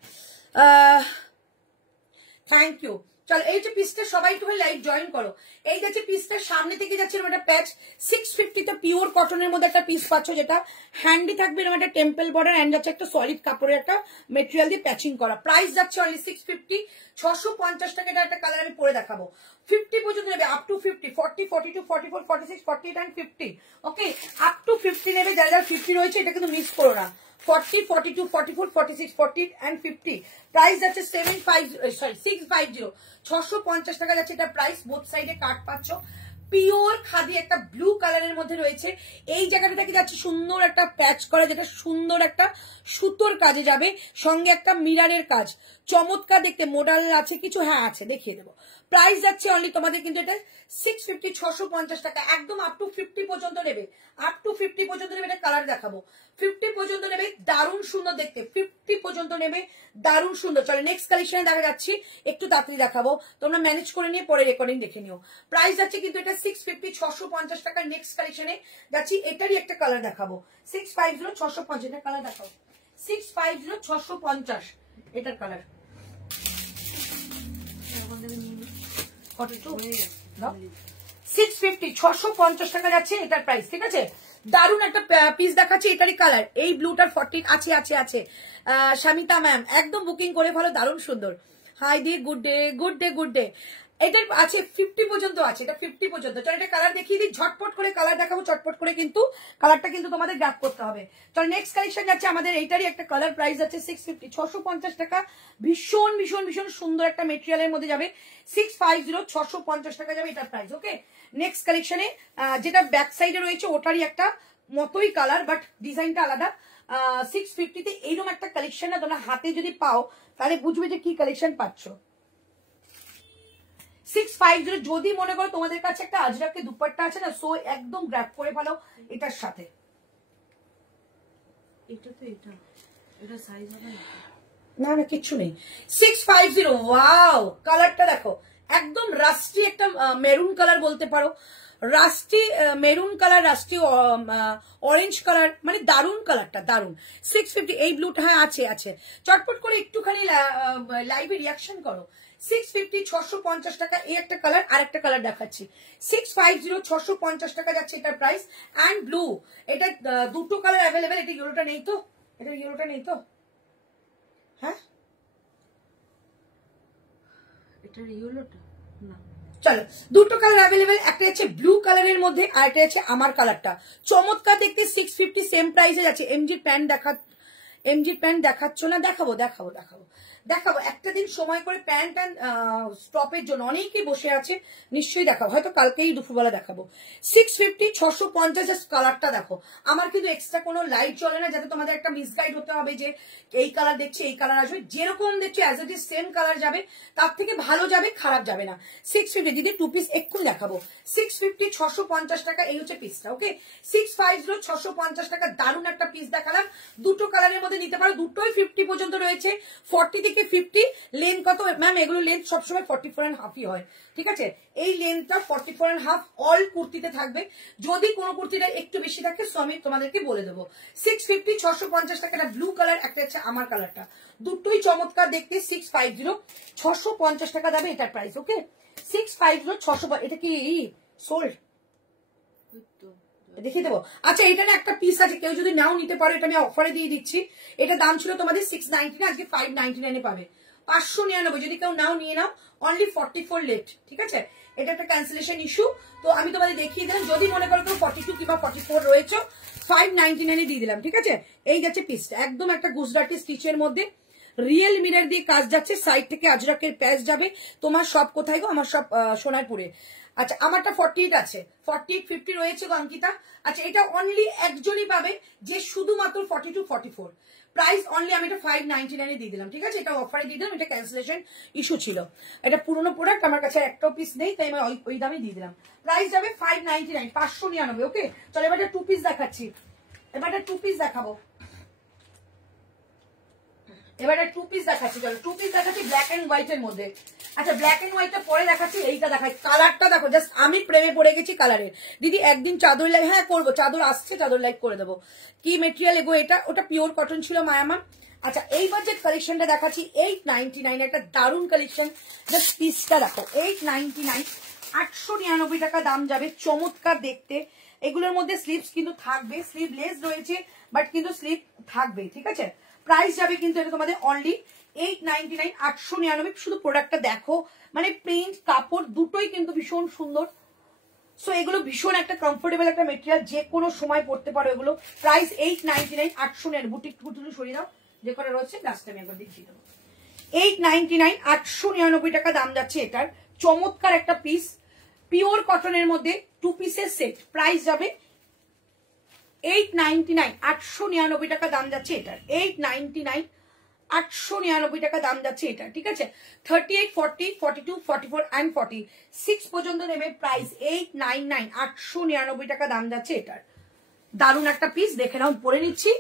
Thank you. চলো এই যে পিসটা সবাই একটু লাইভ জয়েন করো। এই যাচ্ছে পিসটা, সামনে থেকে যাচ্ছে এরকম একটা প্যাচ। 650 তে পিওর কটনের মধ্যে একটা পিস পাচ্ছ, যেটা হ্যান্ডি থাকবে এরকম একটা টেম্পল বর্ডার এন্ড যাচ্ছে একটা সলিড কাপড়ের একটা মেটেরিয়াল দিয়ে প্যাচিং করা। প্রাইস যাচ্ছে অনলি 650, 650 টাকা। এটা একটা কালার আমি পরে দেখাবো। 50 পর্যন্ত নেবে, up to 50, 40, 42, 44, 46, 48 and 50। Okay up to 50 নেবে যারা যারা 50 রয়েছে, এটা কিন্তু মিস করো না। 40, 42, 44, 46, 40 and 50। প্রাইস যাচ্ছে 650, 650 টাকা যাচ্ছে এটা প্রাইস। বোথ সাইডে কাট পাচ্ছ, পিওর খাদি একটা ব্লু কালারের মধ্যে রয়েছে। এই জায়গাটা থেকে যাচ্ছে সুন্দর একটা প্যাচ করা, যেটা সুন্দর একটা সুতোর কাজে যাবে, সঙ্গে একটা মিরারের কাজ, চমৎকার দেখতে। মোডাল আছে কিছু, হ্যাঁ আছে, দেখিয়ে দেবো। প্রাইস যাচ্ছে অনলি তোমাদের কিন্তু এটা 650, 650 টাকা। একদম আপ টু 50 পর্যন্ত নেবে, আপ টু 50 পর্যন্ত নেবে। এটা কালার দেখাবো। 50 পর্যন্ত নেবে, দারুণ সুন্দর দেখতে। 50 পর্যন্ত নেবে, দারুণ সুন্দর। চলো নেক্সট কালেকশনে দেখা যাচ্ছি, একটু তাড়াতাড়ি দেখাবো, তোমরা ম্যানেজ করে নিয়ে পরে রেকর্ডিং দেখে নিও। প্রাইস যাচ্ছে কিন্তু এটা 650, 650 টাকা। নেক্সট কালেকশনে যাচ্ছি, এটারই একটা কালার দেখাবো। 650, 650 এটার কালার দেখাও। 650, 650 এটার কালার। 650, 650 টাকা যাচ্ছে এটার প্রাইস। ঠিক আছে দারুন একটা পিস দেখাচ্ছি, এটারই কালার। এই ব্লুটার 40 আছে আছে আছে। শামিতা ম্যাম একদম বুকিং করে ভালো, দারুণ সুন্দর। হাই দি, good day good day good day. এটার আছে 50 পর্যন্ত আছে, এটা 50 পর্যন্ত। চল এটা কালার দেখিয়ে দিই, ঝটপট করে কালার দেখাবো, চটপট করে কিন্তু কালারটা কিন্তু তোমাদের গ্র্যাব করতে হবে। চল নেক্সট কালেকশন যাচ্ছে আমাদের, এইটারই একটা কালার। প্রাইস আছে 650, 650 টাকা। ভীষণ ভীষণ ভীষণ সুন্দর একটা মেটেরিয়ালের মধ্যে যাবে। 650, 650 টাকা যাবে এটার প্রাইস। ওকে নেক্সট কালেকশনে যেটা ব্যাক সাইডে রয়েছে ওটারই একটা মতোই কালার, বাট ডিজাইনটা আলাদা। 650 তে এইরকম একটা কালেকশন না তোমরা হাতে যদি পাও তাহলে বুঝবে যে কি কালেকশন পাচ্ছ। 650 যদি মনে করো তোমাদের কাছে একটা আজরাকে দুপাট্টা আছে না, সো একদম গ্র্যাব করে ফেলো এটার সাথে। এটা তো এটা সাইজ হবে না না কিচ্ছু নেই। 650, ওয়াও কালারটা দেখো, একদম রাস্টি একটা মেরুন কালার বলতে পারো, rusty maroon colour, rusty orange colour, মানে দারুন কালারটা, দারুন। 650 এই ব্লুটা, হ্যাঁ আছে আছে। চটপট করে একটুখানি লাইভে রিয়াকশন করো। 650, 650 টাকা। এই একটা কালার, আর একটা কালার দেখাচ্ছি। 650, 650 টাকা যাচ্ছে এটার প্রাইস। অ্যান্ড ব্লু, এটা দুটো কালার অ্যাভেলেবেল। এটা ইয়েলোটা নেই তো, এটা ইয়েলোটা নেই তো, হ্যাঁ এটা ইয়েলোটা না। চলো দুটো কালার অ্যাভেলেবেল, একটা হচ্ছে ব্লু কালারের মধ্যে আর একটা হচ্ছে আমার কালারটা। চমৎকার দেখতে। 650 সেম প্রাইসে যাচ্ছে। এমজির প্যান্ট দেখাচ্ছ না? দেখাবো দেখাবো দেখাবো দেখাবো একটা দিন সময় করে। প্যান্ট অ্যান্ড স্টপের জন্য অনেকেই বসে আছে, নিশ্চয়ই দেখাবো, হয়তো কালকেই দুপুরবেলা দেখাবো। 650, 650 কালারটা দেখো। আমার কিন্তু এক্সট্রা কোনো লাইট চলে না, যাতে তোমাদের একটা মিসগাইড হতে হবে যে এই কালার দেখছি এই কালার আসবে। যেরকম দেখছি as it is same colour যাবে, তার থেকে ভালো যাবে, খারাপ যাবে না। 650 দিদি টু পিস এক্ষুনি দেখাবো। 650, 650 টাকা। এই হচ্ছে পিসটা। ওকে 650, 650 টাকা। দারুণ একটা পিস দেখালাম। দুটো কালারের মধ্যে নিতে পারো, দুটোই 50 পর্যন্ত রয়েছে। 40 থেকে 50। লেন্থ কত ম্যাম? এগুলো লেন্থ সবসময় 44.5 হয়। ঠিক আছে এই লেন্থটা 44.5 অল কুর্তিতে থাকবে। যদি কোনো কুর্তিটা একটু বেশি থাকে সো আমি তোমাদেরকে বলে দেবো। 650, 650 টাকা। একটা ব্লু কালার, একটা হচ্ছে আমার কালারটা, দুটোই চমৎকার দেখতে। 650, 650 টাকা যাবে এটার প্রাইস। ওকে 650, 600। এটা কি সোল্ড দেখিয়ে দেবো। আচ্ছা এটা না একটা পিস আছে, কেউ যদি নাও নিতে পারো, এটা আমি অফারে দিয়ে দিচ্ছি। এটা দাম ছিল তোমাদের 699, আজকে 599 পাবে। 599, যদি কেউ নাও নিয়ে নাও, অনলি 44 লেফট, ঠিক আছে? এটা একটা ক্যান্সেলেশন ইস্যু, তো আমি তোমাদের দেখিয়ে দিলাম। যদি মনে করো কেউ 42 কিংবা 44 রয়েছে, 599 দিয়ে দিলাম, ঠিক আছে? এই যাচ্ছে পিসটা, একদম একটা গুজরাটি স্টিচের মধ্যে, রিয়েল মিরর দিয়ে কাজ যাচ্ছে, সাইড থেকে আজরাকের প্যাচ যাবে। তোমার সব কোথায় গো? আমার সব সোনারপুরে। আচ্ছা, আমারটা 48 আছে, 48 50 রয়েছে গো অঙ্কিতা। আচ্ছা, এটা অনলি একজনই পাবে যে শুধুমাত্র 42 44, প্রাইস অনলি আমি এটা 599 দিয়ে দিলাম, ঠিক আছে? এটা অফারে দিয়ে দিলাম, এটা ক্যান্সেলেশন ইস্যু ছিল। এটা পুরোনো প্রোডাক্ট, আমার কাছে একটাও পিস নেই, তাই আমি ওই দামে দিয়ে দিলাম। প্রাইস যাবে 599, 599। ওকে, চলো এবার 2 পিস দেখাচ্ছি, এবার 2 পিস দেখাবো, এবারে 2 পিস দেখাচ্ছি। চলো 2 পিস দেখাচ্ছি ব্ল্যাক এন্ড হোয়াইট এর মধ্যে। আচ্ছা, ব্ল্যাক এন্ড হোয়াইটটা পরে দেখাচ্ছি, এইটা দেখাই। কালারটা দেখো, জাস্ট আমি প্রেমে পড়ে গেছি কালারের। দিদি একদিন চাদর লাইভ, হ্যাঁ করবো, চাদর আসছে, চাদর লাইভ করে দেবো। কি মেটেরিয়াল এগো এটা? ওটা পিওর কটন ছিল মায়ামা। আচ্ছা, এইবার যে কালেকশনটা দেখাচ্ছি 899, একটা দারুণ কালেকশন। জাস্ট পিসটা দেখো, 899, 899 টাকা দাম যাবে। চমৎকার দেখতে। এগুলোর মধ্যে স্লিভস কিন্তু থাকবে, স্লিভলেস রয়েছে, বাট কিন্তু স্লিভ থাকবে, ঠিক আছে? প্রাইস যাবে কিন্তু এটা তোমাদের অনলি 899, 899। শুধু প্রোডাক্টটা দেখো, মানে প্রিন্ট কাপড় দুটোই কিন্তু ভীষণ সুন্দর। সো এগুলো ভীষণ একটা কমফোর্টেবল একটা মেটেরিয়াল, যে কোনো সময় পড়তে পারো এগুলো। প্রাইস 899, 899। বুটিক টুটুলু সরিয়ে দাও, যে কটা রয়েছে লাস্ট টাইম একবার দেখিয়ে দেবো। 899, 899 টাকা দাম যাচ্ছে এটার। চমৎকার একটা পিস, পিওর কটনের মধ্যে 2 পিসের সেট। প্রাইস যাবে 899, 899 টাকা দাম যাচ্ছে এটার। 899, 899 টাকা দাম যাচ্ছে এটা, ঠিক আছে? 38, 40, 42, 44 and 46 পর্যন্ত নেবে। প্রাইস 899, 899 টাকা দাম যাচ্ছে এটার। দারুণ একটা পিস, দেখে নাও, পরে নিচ্ছি।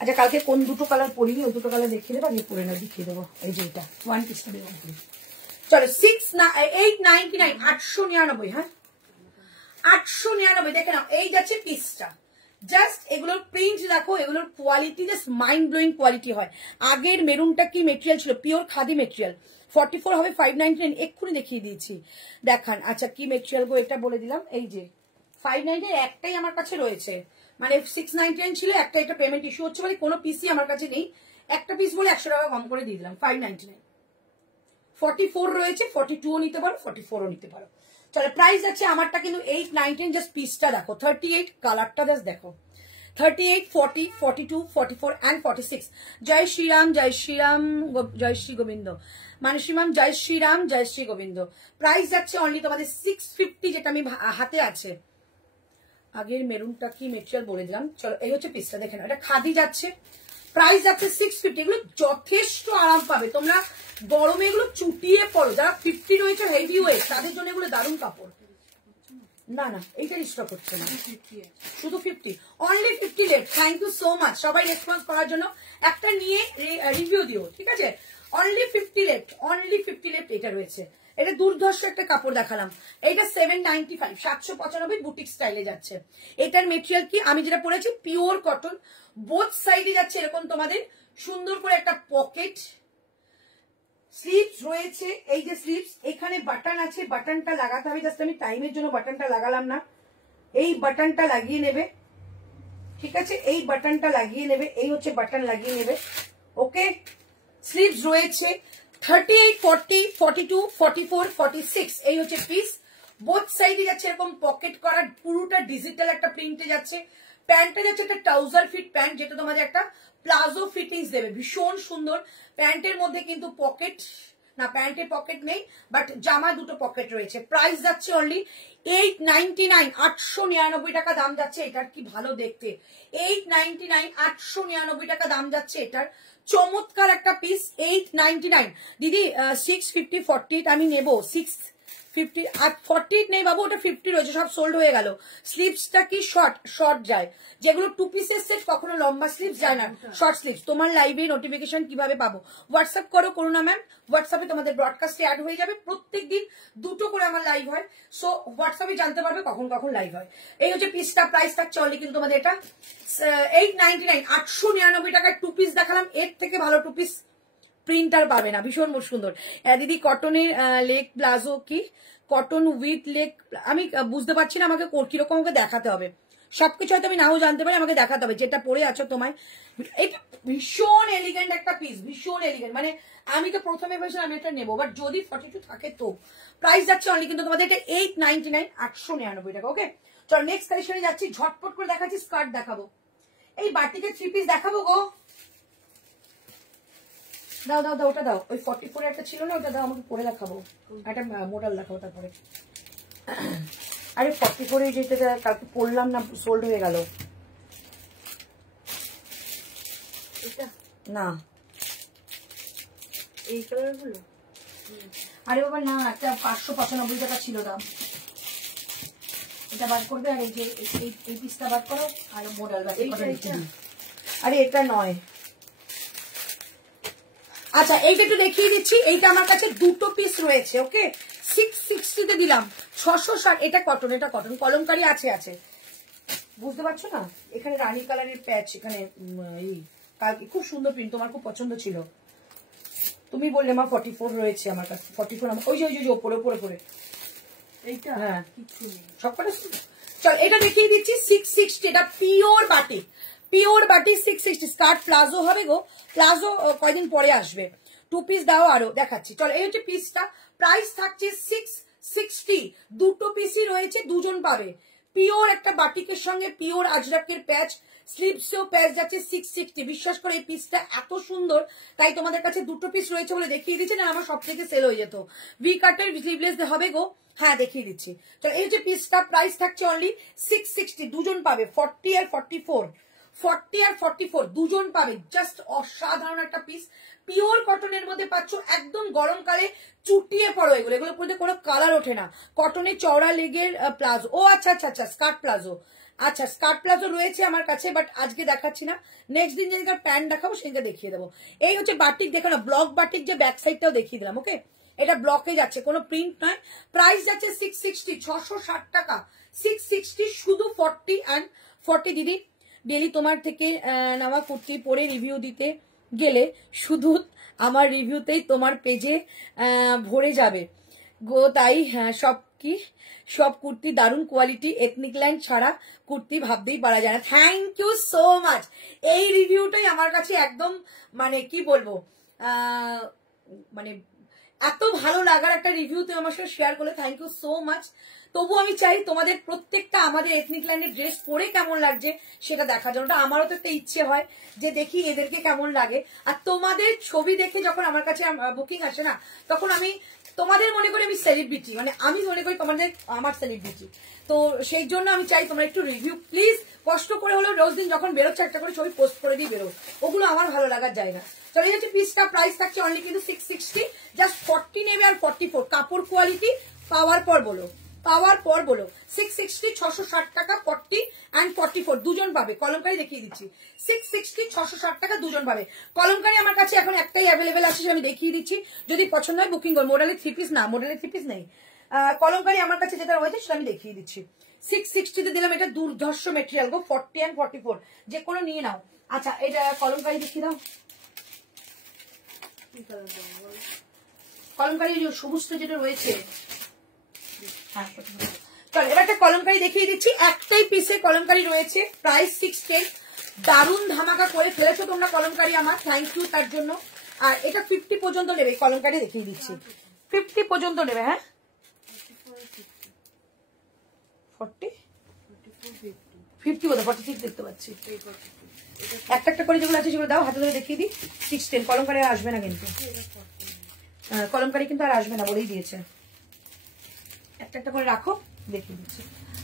আচ্ছা, কালকে কোন দুটো কালার পরিনি, ওই দুটো কালার দেখিয়ে দেবো, আমি পরে না দেখিয়ে দেবো। এই যে এটা ওয়ান পিসটা দেবো। চলো 899, 899, হ্যাঁ 899, দেখে নাও। এই যাচ্ছে পিসটা, জাস্ট এগুলোর প্রিন্ট দেখো, এগুলোর quality just mind blowing quality হয়। আগের মেরুনটা কি মেটেরিয়াল ছিল? Pure khadi material. 44 হবে 599, এক্ষুনি দেখিয়ে দিয়েছি, দেখান। আচ্ছা, কি মেটেরিয়াল গো এটা বলে দিলাম। এই যে 599 একটাই আমার কাছে রয়েছে, মানে 699 ছিল একটা, এটা পেমেন্ট ইস্যু হচ্ছে বলে কোনো পিসই আমার কাছে নেই। একটা পিস বলে 100 টাকা কম করে দিয়ে দিলাম, 599। 44 রয়েছে, 42ও নিতে পারো, 44ও নিতে পারো। চলো প্রাইস আছে আমারটা কিন্তু 899। জাস্ট পিসটা দেখো, 38 কালারটা জাস্ট দেখো, 38, 40, 42, 44 and 46। জয় শ্রীরাম, জয় শ্রীরাম, জয় শ্রী গোবিন্দ। মানসী ম্যাম জয় শ্রীরাম, জয় শ্রী গোবিন্দ। প্রাইস যাচ্ছে অনলি তোমাদের 650, যেটা আমি হাতে আছে। আগের মেরুনটা কি মেটেরিয়াল বলে দিলাম। চলো এই হচ্ছে পিসটা, দেখে নাও, এটা খাদি যাচ্ছে। প্রাইস যাচ্ছে 650। এগুলো যথেষ্ট আরাম পাবে, তোমরা গরমে এগুলো চুটিয়ে পড়ো। যারা 50 রয়েছে হেভি ওয়েট, তাদের জন্য এগুলো দারুণ কাপড়। না না, এইটা স্টক হচ্ছে না, শুধু 50, only 50 late. Thank you so much সবাই রেসপন্স করার জন্য। একটা নিয়ে রিভিউ দিও, ঠিক আছে? অনলি 50 লেট, অনলি 50 লেট এটা রয়েছে। এটা দুর্ধর্ষ একটা কাপড় দেখালাম। এটা 795, 795 বুটিক স্টাইলে যাচ্ছে। এটার মেটেরিয়াল কি? আমি যেটা পরেছি পিওর কটন, বোথ সাইডে যাচ্ছে এরকম তোমাদের সুন্দর করে একটা পকেট। স্লিভস রয়েছে, এই যে স্লিভস, এখানে বাটন আছে, বাটনটা লাগাতে হবে। জাস্ট আমি টাইমের জন্য বাটনটা লাগালাম না, এই বাটনটা লাগিয়ে নেবে, ঠিক আছে? এই বাটনটা লাগিয়ে নেবে, এই হচ্ছে বাটন লাগিয়ে নেবে। ওকে, স্লিভস রয়েছে 38, 40, 42, 44, 46। এই হচ্ছে পিস। বোথ সাইডে যাচ্ছে এরকম পকেট করা, পুরোটা ডিজিটাল একটা প্রিন্টে যাচ্ছে। প্যান্টটা যাচ্ছে একটা ট্রাউজার ফিট প্যান্ট, যেটা তোমাদের একটা প্লাজো ফিটিংস দেবে, ভীষণ সুন্দর। প্যান্টের মধ্যে কিন্তু পকেট না, প্যান্টের পকেট নেই, বাট জামা দুটো পকেট রয়েছে। প্রাইস যাচ্ছে অনলি 899, 899 টাকা দাম যাচ্ছে এটার। কি ভালো দেখতে, 899, 899 টাকা দাম যাচ্ছে এটার। চমৎকার একটা পিস, 899। দিদি 650, 48 আমি নেব, 650 আর 48 নেই বাবু, ওটা 50 রয়েছে, সব সোল্ড হয়ে গেল। স্লিভসটা কি শর্ট যায়, যেগুলো 2 পিসের সেট কখনো লম্বা স্লিভস যায় না, শর্ট স্লিভস। তোমার লাইভে নোটিফিকেশন কিভাবে পাবো? হোয়াটসঅ্যাপ করো, করুণা ম্যাম। হোয়াটসঅ্যাপে তোমাদের ব্রডকাস্টে অ্যাড হয়ে যাবে। প্রত্যেকদিন 2টো করে আমার লাইভ হয়, সো হোয়াটসঅ্যাপে জানতে পারবে কখন কখন লাইভ হয়। এই হচ্ছে পিসটা, প্রাইস থাকছে অনলি কিন্তু তোমাদের এটা 899, 899 টাকায় 2 পিস দেখালাম। এর থেকে ভালো 2 পিস প্রিন্টার পাবে না, ভীষণ সুন্দর। দিদি কটনের লেগ প্লাজো কি, কটন উইথ লেগ, আমি বুঝতে পারছি না, আমাকে কিরকম আমাকে দেখাতে হবে, সবকিছু হয়তো আমি নাও জানতে পারি, আমাকে দেখাতে হবে যেটা পরে আছো তোমায়। এটা ভীষণ এলিগেন্ট একটা পিস, ভীষণ এলিগেন্ট, মানে আমি তো প্রথমে ভেবেছিলাম আমি এটা নেবো, বাট যদি 42 থাকে তো প্রাইস যাচ্ছে অনলি কিন্তু তোমাদের এটা 899, 899 টাকা। ওকে চল নেক্সট কালেকশনে যাচ্ছি, ঝটপট করে দেখাচ্ছি, স্কার্ট দেখাবো, এই বাটিকে 3 পিস দেখাবো গো। দাও দাও দাও, ওটা দাও, ওই 44 একটা ছিল না, ওটা দাও আমাকে পরে দেখাবো, একটা মডেল দেখাবো তারপরে। আরে 44 যেটা কালকে পড়লাম না, সোল্ড হয়ে গেল। এটা না এই কালার গুলো, আরে বাবা না, একটা 595 টাকা ছিল দাম, এটা বার করবে, আর এই যে এই পিসটা বার করো, আর মডেল বার করো। আরে এটা নয়, আচ্ছা এইটা একটু দেখিয়ে দিচ্ছি, এইটা আমার কাছে দুটো পিস রয়েছে। ওকে 660 তে দিলাম, 660। এটা কটন, এটা কটন, কলমকারি আছে আছে, বুঝতে পারছো না, এখানে রানী কালারের প্যাচ, এখানে এই কালকে খুব সুন্দর প্রিন্ট, তোমার খুব পছন্দ ছিল, তুমি বললে মা 44 রয়েছে আমার কাছে, 44 ওই যে ওপরে ওপরে পরে এইটা হ্যাঁ কিছু নেই সবকটা। চল এটা দেখিয়ে দিচ্ছি 660, এটা pure batik, pure batik 660, skirt palazzo হবে গো, প্লাজো কয়দিন পরে আসবে, 2 পিস দাও আরো দেখাচ্ছি। চল এই হচ্ছে পিসটা, প্রাইস থাকছে 660, দুটো পিসই রয়েছে, দুজন পাবে, পিওর একটা বাটিকের সঙ্গে পিওর আজরাকের প্যাচ, স্লিভসেও প্যাচ যাচ্ছে 660। বিশ্বাস করে এই পিসটা এত সুন্দর, তাই তোমাদের কাছে দুটো পিস রয়েছে বলে দেখিয়ে দিচ্ছি, না আমার সব থেকে সেল হয়ে যেত। ভি কাটের স্লিভলেস হবে গো, হ্যাঁ দেখিয়ে দিচ্ছি। তো এই যে পিসটা প্রাইস থাকছে অনলি 660, দুজন পাবে, 40 আর 44, 40 আর 44 দুজন পাবে, জাস্ট অসাধারণ একটা পিস, পিওর কটনের মধ্যে পাচ্ছ, একদম গরমকালে চুটিয়ে পড়ো এগুলো, এগুলো পরে কোনো কালার ওঠে না, কটনের চওড়া লেগের প্লাজো। ও আচ্ছা আচ্ছা আচ্ছা, স্কার্ট প্লাজো, আচ্ছা স্কার্ট প্লাজো রয়েছে আমার কাছে, বাট আজকে দেখাচ্ছি না, নেক্সট দিন যেদিন প্যান্ট দেখাবো সেদিনকে দেখিয়ে দেবো। এই হচ্ছে বাটিক, দেখো না ব্লক বাটিক, যে ব্যাক সাইডটাও দেখিয়ে দিলাম। ওকে এটা ব্লকে যাচ্ছে, কোনো প্রিন্ট নয়, প্রাইস যাচ্ছে 660, 660 টাকা, 660 শুধু 40 অ্যান্ড 40। দিদি ডেলি তোমার থেকে নেওয়া কুর্তি পরে রিভিউ দিতে গেলে শুধু আমার রিভিউতেই তোমার পেজে ভরে যাবে গো, তাই সব কুর্তি দারুণ কোয়ালিটি, এথনিক লাইন ছাড়া কুর্তি ভাবতেই পারা যায় না। থ্যাংক ইউ সো মাচ, এই রিভিউটাই আমার কাছে একদম মানে কি বলবো, মানে এত ভালো লাগার একটা রিভিউ তুমি আমার সাথে শেয়ার করলে, থ্যাংক ইউ সো মাচ। তবু আমি চাই তোমাদের প্রত্যেকটা আমাদের এথনিক লাইনের ড্রেস পরে কেমন লাগছে সেটা দেখার জন্য, আমারও তো একটা ইচ্ছে হয় যে দেখি এদেরকে কেমন লাগে, আর তোমাদের ছবি দেখে যখন আমার কাছে বুকিং আসে না, তখন আমি তোমাদের মনে করি আমি সেলিব্রিটি, মানে আমি মনে করি তোমাদের আমার সেলিব্রিটি, তো সেই জন্য আমি চাই তোমরা একটু রিভিউ প্লিজ কষ্ট করে হলেও রোজ দিন যখন বেরোচ্ছে একটা করে ছবি পোস্ট করে দিয়ে বেরো, ওগুলো আমার ভালো লাগার যায় না। তো এই হচ্ছে পিসটা, প্রাইস থাকছে অনলি কিন্তু 660, জাস্ট 40 নেবে আর 44, কাপড় কোয়ালিটি পাওয়ার পর বলো, পাওয়ার পর বলো, 660, 660 টাকা, 40 অ্যান্ড 44 দুজন পাবে। কলমকারি দেখিয়ে দিচ্ছি, 660, 660 টাকা দুজন পাবে। কলমকারি আমার কাছে এখন একটাই অ্যাভেলেবেল আছে, আমি দেখিয়ে দিচ্ছি, যদি পছন্দ হয় বুকিং করো। মডেলের 3 পিস না, মডেলের 3 পিস নেই, কলমকারি আমার কাছে যেটা রয়েছে সেটা আমি দেখিয়ে দিচ্ছি। 660 তে দিলাম, এটা দুর্ধর্ষ মেটেরিয়াল গো, 40 অ্যান্ড 44 যে কোনো নিয়ে নাও। আচ্ছা এটা কলমকারি দেখিয়ে দাও, কলমকারি সবুজ যেটা রয়েছে, হ্যাঁ চল এবার একটা কলমকারি দেখিয়ে দিচ্ছি, একটাই পিসে কলমকারি রয়েছে, প্রাইস 610, দারুণ ধামাকা করে ফেলেছো তোমরা কলমকারি, আমার থ্যাংক ইউ তার জন্য। আর এটা 50 পর্যন্ত নেবে, কলমকারি দেখিয়ে দিচ্ছি 50 পর্যন্ত নেবে, হ্যাঁ 50 বোধ 46 দেখতে পাচ্ছি, একটা একটা করে যেগুলো আছে সেগুলো দাও, হাতে ধরে দেখিয়ে দিই। 610 কলমকারি আর আসবে না কিন্তু, কলমকারি কিন্তু আর আসবে না বলেই দিয়েছে, একটা একটা করে রাখো দেখিয়ে দিচ্ছি।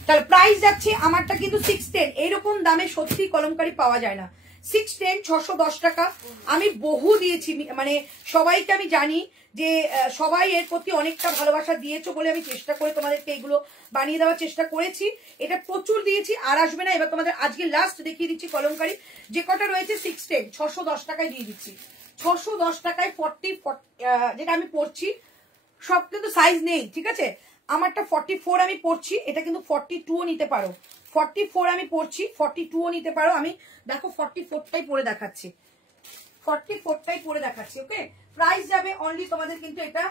তাহলে প্রাইস যাচ্ছে আমারটা কিন্তু 610, এইরকম দামে সত্যি কলমকারি পাওয়া যায় না, 610, 610 টাকা। আমি বহু দিয়েছি, মানে সবাইকে আমি জানি যে সবাই এর প্রতি অনেকটা ভালোবাসা দিয়েছো বলে আমি চেষ্টা করে তোমাদেরকে এগুলো বানিয়ে দেওয়ার চেষ্টা করেছি, এটা প্রচুর দিয়েছি, আর আসবে না। এবার তোমাদের আজকে লাস্ট দেখিয়ে দিচ্ছি কলমকারি, যে কটা রয়েছে 610, 610 টাকায় দিয়ে দিচ্ছি, 610 টাকায় 40 যেটা আমি পরছি, সব কিন্তু সাইজ নেই, ঠিক আছে, আমারটা 44 আমি পরছি, এটা কিন্তু 42ও নিতে পারো, 44 আমি পরছি, 42ও নিতে পারো। আমি দেখো 44টাই পরে দেখাচ্ছি, 44টাই পরে দেখাচ্ছি। ওকে প্রাইস যাবে অনলি তোমাদের কিন্তু এটা,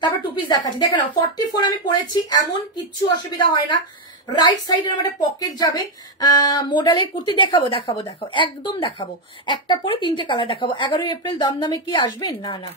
তারপর 2 পিস দেখাচ্ছি দেখে নাও। 44 আমি পরেছি, এমন কিচ্ছু অসুবিধা হয় না। রাইট সাইডের আমার পকেট যাবে। মডেলের কুর্তি দেখাবো দেখাবো দেখাবো, একদম দেখাবো, একটা পরে 3টে কালার দেখাবো। 11 এপ্রিল দমদমে কি আসবেন? না না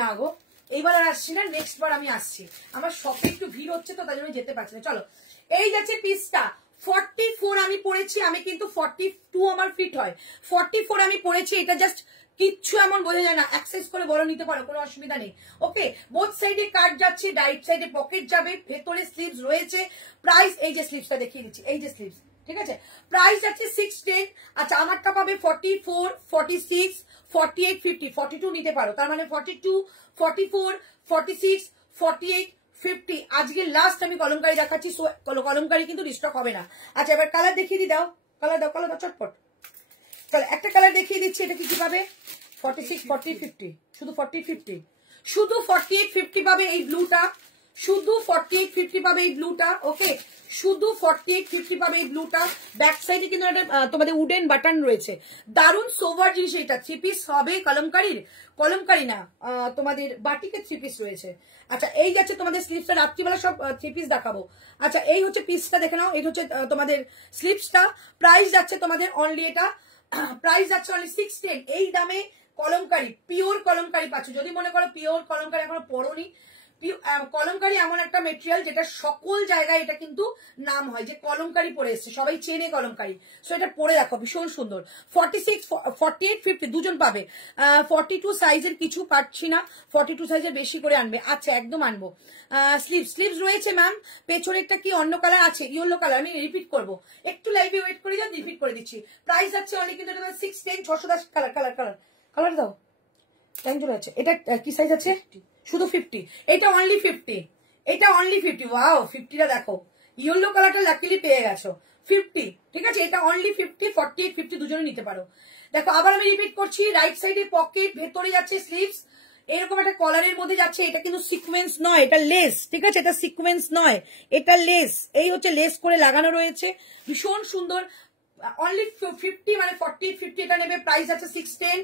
না গো, এইবার আর আসছি না, নেক্সট বার আমি আসছি। আমার শপে একটু ভিড় হচ্ছে তো তাই জন্য যেতে পারছি না। চলো, এই যাচ্ছে পিসটা। 44 আমি পরেছি, আমি কিন্তু 42 আমার ফিট হয়। 44 আমি পরেছি, এটা জাস্ট কিচ্ছু এমন বোঝা যায় না, অ্যাক্সেস করে বড় নিতে পারো, কোনো অসুবিধা নেই। ওকে, বোথ সাইডে কাট যাচ্ছে, রাইট সাইডে পকেট যাবে, ভেতরে স্লিভস রয়েছে। প্রাইস, এই যে স্লিভসটা দেখিয়ে দিচ্ছি, এই যে স্লিভস, ঠিক আছে। প্রাইস আছে 610। আচ্ছা, আমারটা পাবে 44, 46, 48, 50, 42 নিতে পারো, তার মানে 42, 44, 46, 48, 50। আজকে লাস্ট আমি কলমকারি দেখাচ্ছি, কলমকারি কিন্তু রিস্টক হবে না। আচ্ছা, এবার কালার দেখিয়ে দি, দাও কালার, দাও কালার, দাও চটপট। চলো, একটা কালার দেখিয়ে দিচ্ছি, এটা কি কি পাবে? 46, 40, 50, শুধু 40, 50, শুধু 48, 50 পাবে এই ব্লুটা, শুধু 48, 50 পাবে এই ব্লুটা। ওকে, শুধু 48, 50 পাবে এই ব্লুটা। ব্যাক সাইডে কিন্তু একটা তোমাদের উডেন বাটন রয়েছে, দারুণ সোভার জিনিস। এটা 3 পিস হবে কলমকারির, কলমকারি না, তোমাদের বাটিকের 3 পিস রয়েছে। আচ্ছা, এই যাচ্ছে তোমাদের স্লিপসটা, রাত্রিবেলা সব 3 পিস দেখাবো। আচ্ছা, এই হচ্ছে পিসটা, দেখে নাও, এই হচ্ছে তোমাদের স্লিপসটা। প্রাইস যাচ্ছে তোমাদের অনলি, এটা প্রাইস যাচ্ছে অনলি 610। এই দামে কলমকারি, পিওর কলমকারি পাচ্ছ। যদি মনে করো পিওর কলমকারি এখনো পড়োনি, কলমকারি এমন একটা মেটেরিয়াল যেটা সকল জায়গায় এটা কিন্তু নাম হয় যে কলমকারি পরে এসছে, সবাই চেনে কলমকারি। সো এটা পরে দেখো, ভীষণ সুন্দর। 46, 48, 50 দুজন পাবে। 42 সাইজের কিছু পাচ্ছি না, 42 সাইজের বেশি করে আনবে। আচ্ছা, একদম আনবো। স্লিভস রয়েছে ম্যাম, পেছনেরটা কি অন্য কালার আছে? Yellow colour. আমি রিপিট করবো, একটু লাইভে ওয়েট করে যান, রিপিট করে দিচ্ছি। প্রাইস আছে অনলি কিন্তু 610, 610 কালার, কালার কালার কালার দাও, টাইম চলে যাচ্ছে। এটা কি সাইজ আছে? শুধু 50। এটা অনলি 50, এটা অনলি 50। ওয়াও, 50টা দেখো, ইয়েলো কালারটা লাকিলি পেয়ে গেছো। 50, ঠিক আছে, এটা অনলি 50, 48, 50 দুজনে নিতে পারো। দেখো, আবার আমি রিপিট করছি, রাইট সাইডে পকেট, ভেতরে যাচ্ছে স্লিভস, এরকম একটা কলারের মধ্যে যাচ্ছে। এটা কিন্তু সিকোয়েন্স নয়, এটা লেস, ঠিক আছে, এটা সিকোয়েন্স নয়, এটা লেস। এই হচ্ছে লেস করে লাগানো রয়েছে, ভীষণ সুন্দর। অনলি 50 মানে 48, 50 এটা নেবে। প্রাইস আছে 610।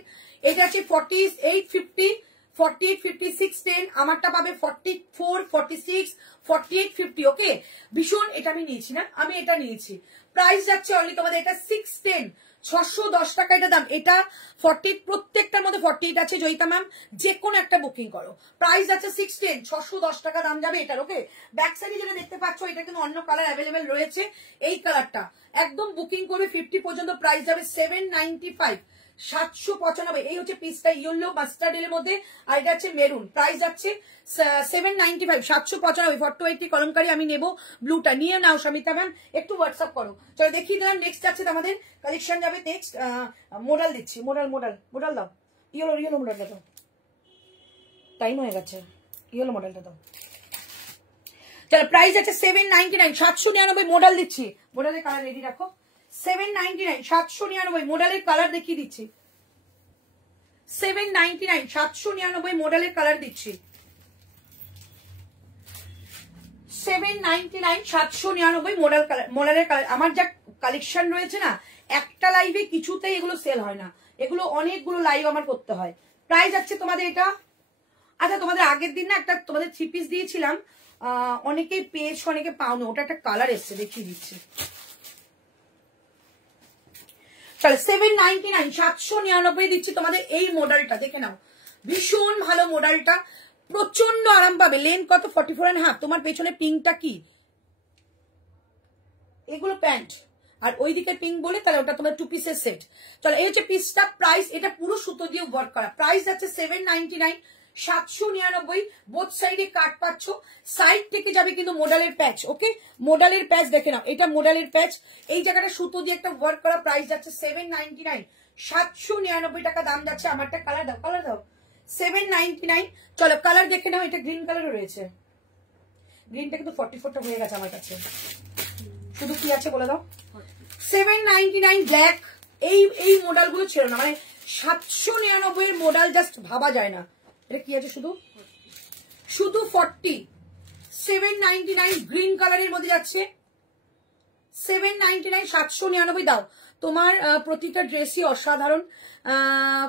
এটা আছে 48, 50, 48, 50, 610। আমারটা পাবে 44, 46, 48, 50। ওকে, ভীষণ। এটা আমি নিয়েছি না, আমি এটা নিয়েছি। প্রাইস যাচ্ছে অনলি তোমাদের এটা 610, 610 টাকা এটা দাম। এটা 40, প্রত্যেকটার মধ্যে 48 আছে জয়িতা ম্যাম, যে কোনো একটা বুকিং করো। প্রাইস আছে 610, 610 টাকা দাম যাবে এটার। ওকে, ব্যাক সাইডে যেটা দেখতে পাচ্ছ, এটা কিন্তু অন্য কালার অ্যাভেলেবেল রয়েছে। এই কালারটা একদম বুকিং করবে 50 পর্যন্ত। প্রাইস যাবে 795, 795। এই হচ্ছে পিসটা, ইয়েলো মাস্টার্ড এর মধ্যে, আর এটা হচ্ছে মেরুন। প্রাইস যাচ্ছে 795, 795। 480 কলমকারি আমি নেবো, ব্লুটা নিয়ে নাও সমিতা ম্যাম, একটু হোয়াটসঅ্যাপ করো। চলো দেখিয়ে দিলাম। নেক্সট যাচ্ছে আমাদের কালেকশন যাবে। নেক্সট মডেল দিচ্ছি, মডেল দাও, ইয়েলো মডেলটা দাও, টাইম হয়ে গেছে, ইয়েলো মডেলটা দাও। চলো, প্রাইস আছে 799, 799 মডেল দিচ্ছি। মডেলের কালার রেডি রাখো। 799, 799 মডেলের কালার দেখিয়ে দিচ্ছি। 799, 799 মডেলের কালার দিচ্ছি। 799, 799 মডেলের কালার। আমার যা কালেকশন রয়েছে না, একটা লাইভে কিছুতেই এগুলো সেল হয় না, এগুলো অনেকগুলো লাইভ আমার করতে হয়। প্রাইস আছে তোমাদের এটা। আচ্ছা, তোমাদের আগের দিন না একটা তোমাদের 3 পিস দিয়েছিলাম, অনেকেই পেয়েছো, অনেকে পাওনি, ওটা একটা কালার এসছে, দেখিয়ে দিচ্ছি। চলো, 799, 799 দিচ্ছি তোমাদের এই মডেলটা, দেখে নাও, ভীষণ ভালো মডেলটা, প্রচন্ড আরাম পাবে। লেন্থ কত? 44.5। তোমার পেছনে পিঙ্কটা কি? এগুলো প্যান্ট, আর ওই দিকে পিঙ্ক বলে তাহলে ওটা তোমার 2 পিসের সেট। চলো, এই হচ্ছে পিসটা। প্রাইস, এটা পুরো সুতো দিয়ে ওয়ার্ক করা। প্রাইস আছে 799, 799। বোথ সাইডে কাট পাচ্ছ, সাইড থেকে যাবে কিন্তু মোডালের প্যাচ। ওকে, মোডালের প্যাচ দেখে নাও, এটা মোডালের প্যাচ, এই জায়গাটা সুতো দিয়ে একটা ওয়ার্ক করা। প্রাইস যাচ্ছে 799, 799 টাকা দাম যাচ্ছে। আমারটা কালার দাও, কালার দাও, 799। চলো, কালার দেখে নাও, এটা গ্রিন কালারও রয়েছে। গ্রিনটা কিন্তু 44টা হয়ে গেছে আমার কাছে, শুধু কি আছে বলে দাও। 799 ব্ল্যাক। এই মডেলগুলো ছিল না, মানে 799 এর মডেল জাস্ট ভাবা যায় না। এটা কি আছে? শুধু 40। 799 গ্রিন কালারের মধ্যে যাচ্ছে। 799, 799 দাও। তোমার প্রতিটা ড্রেসই অসাধারণ,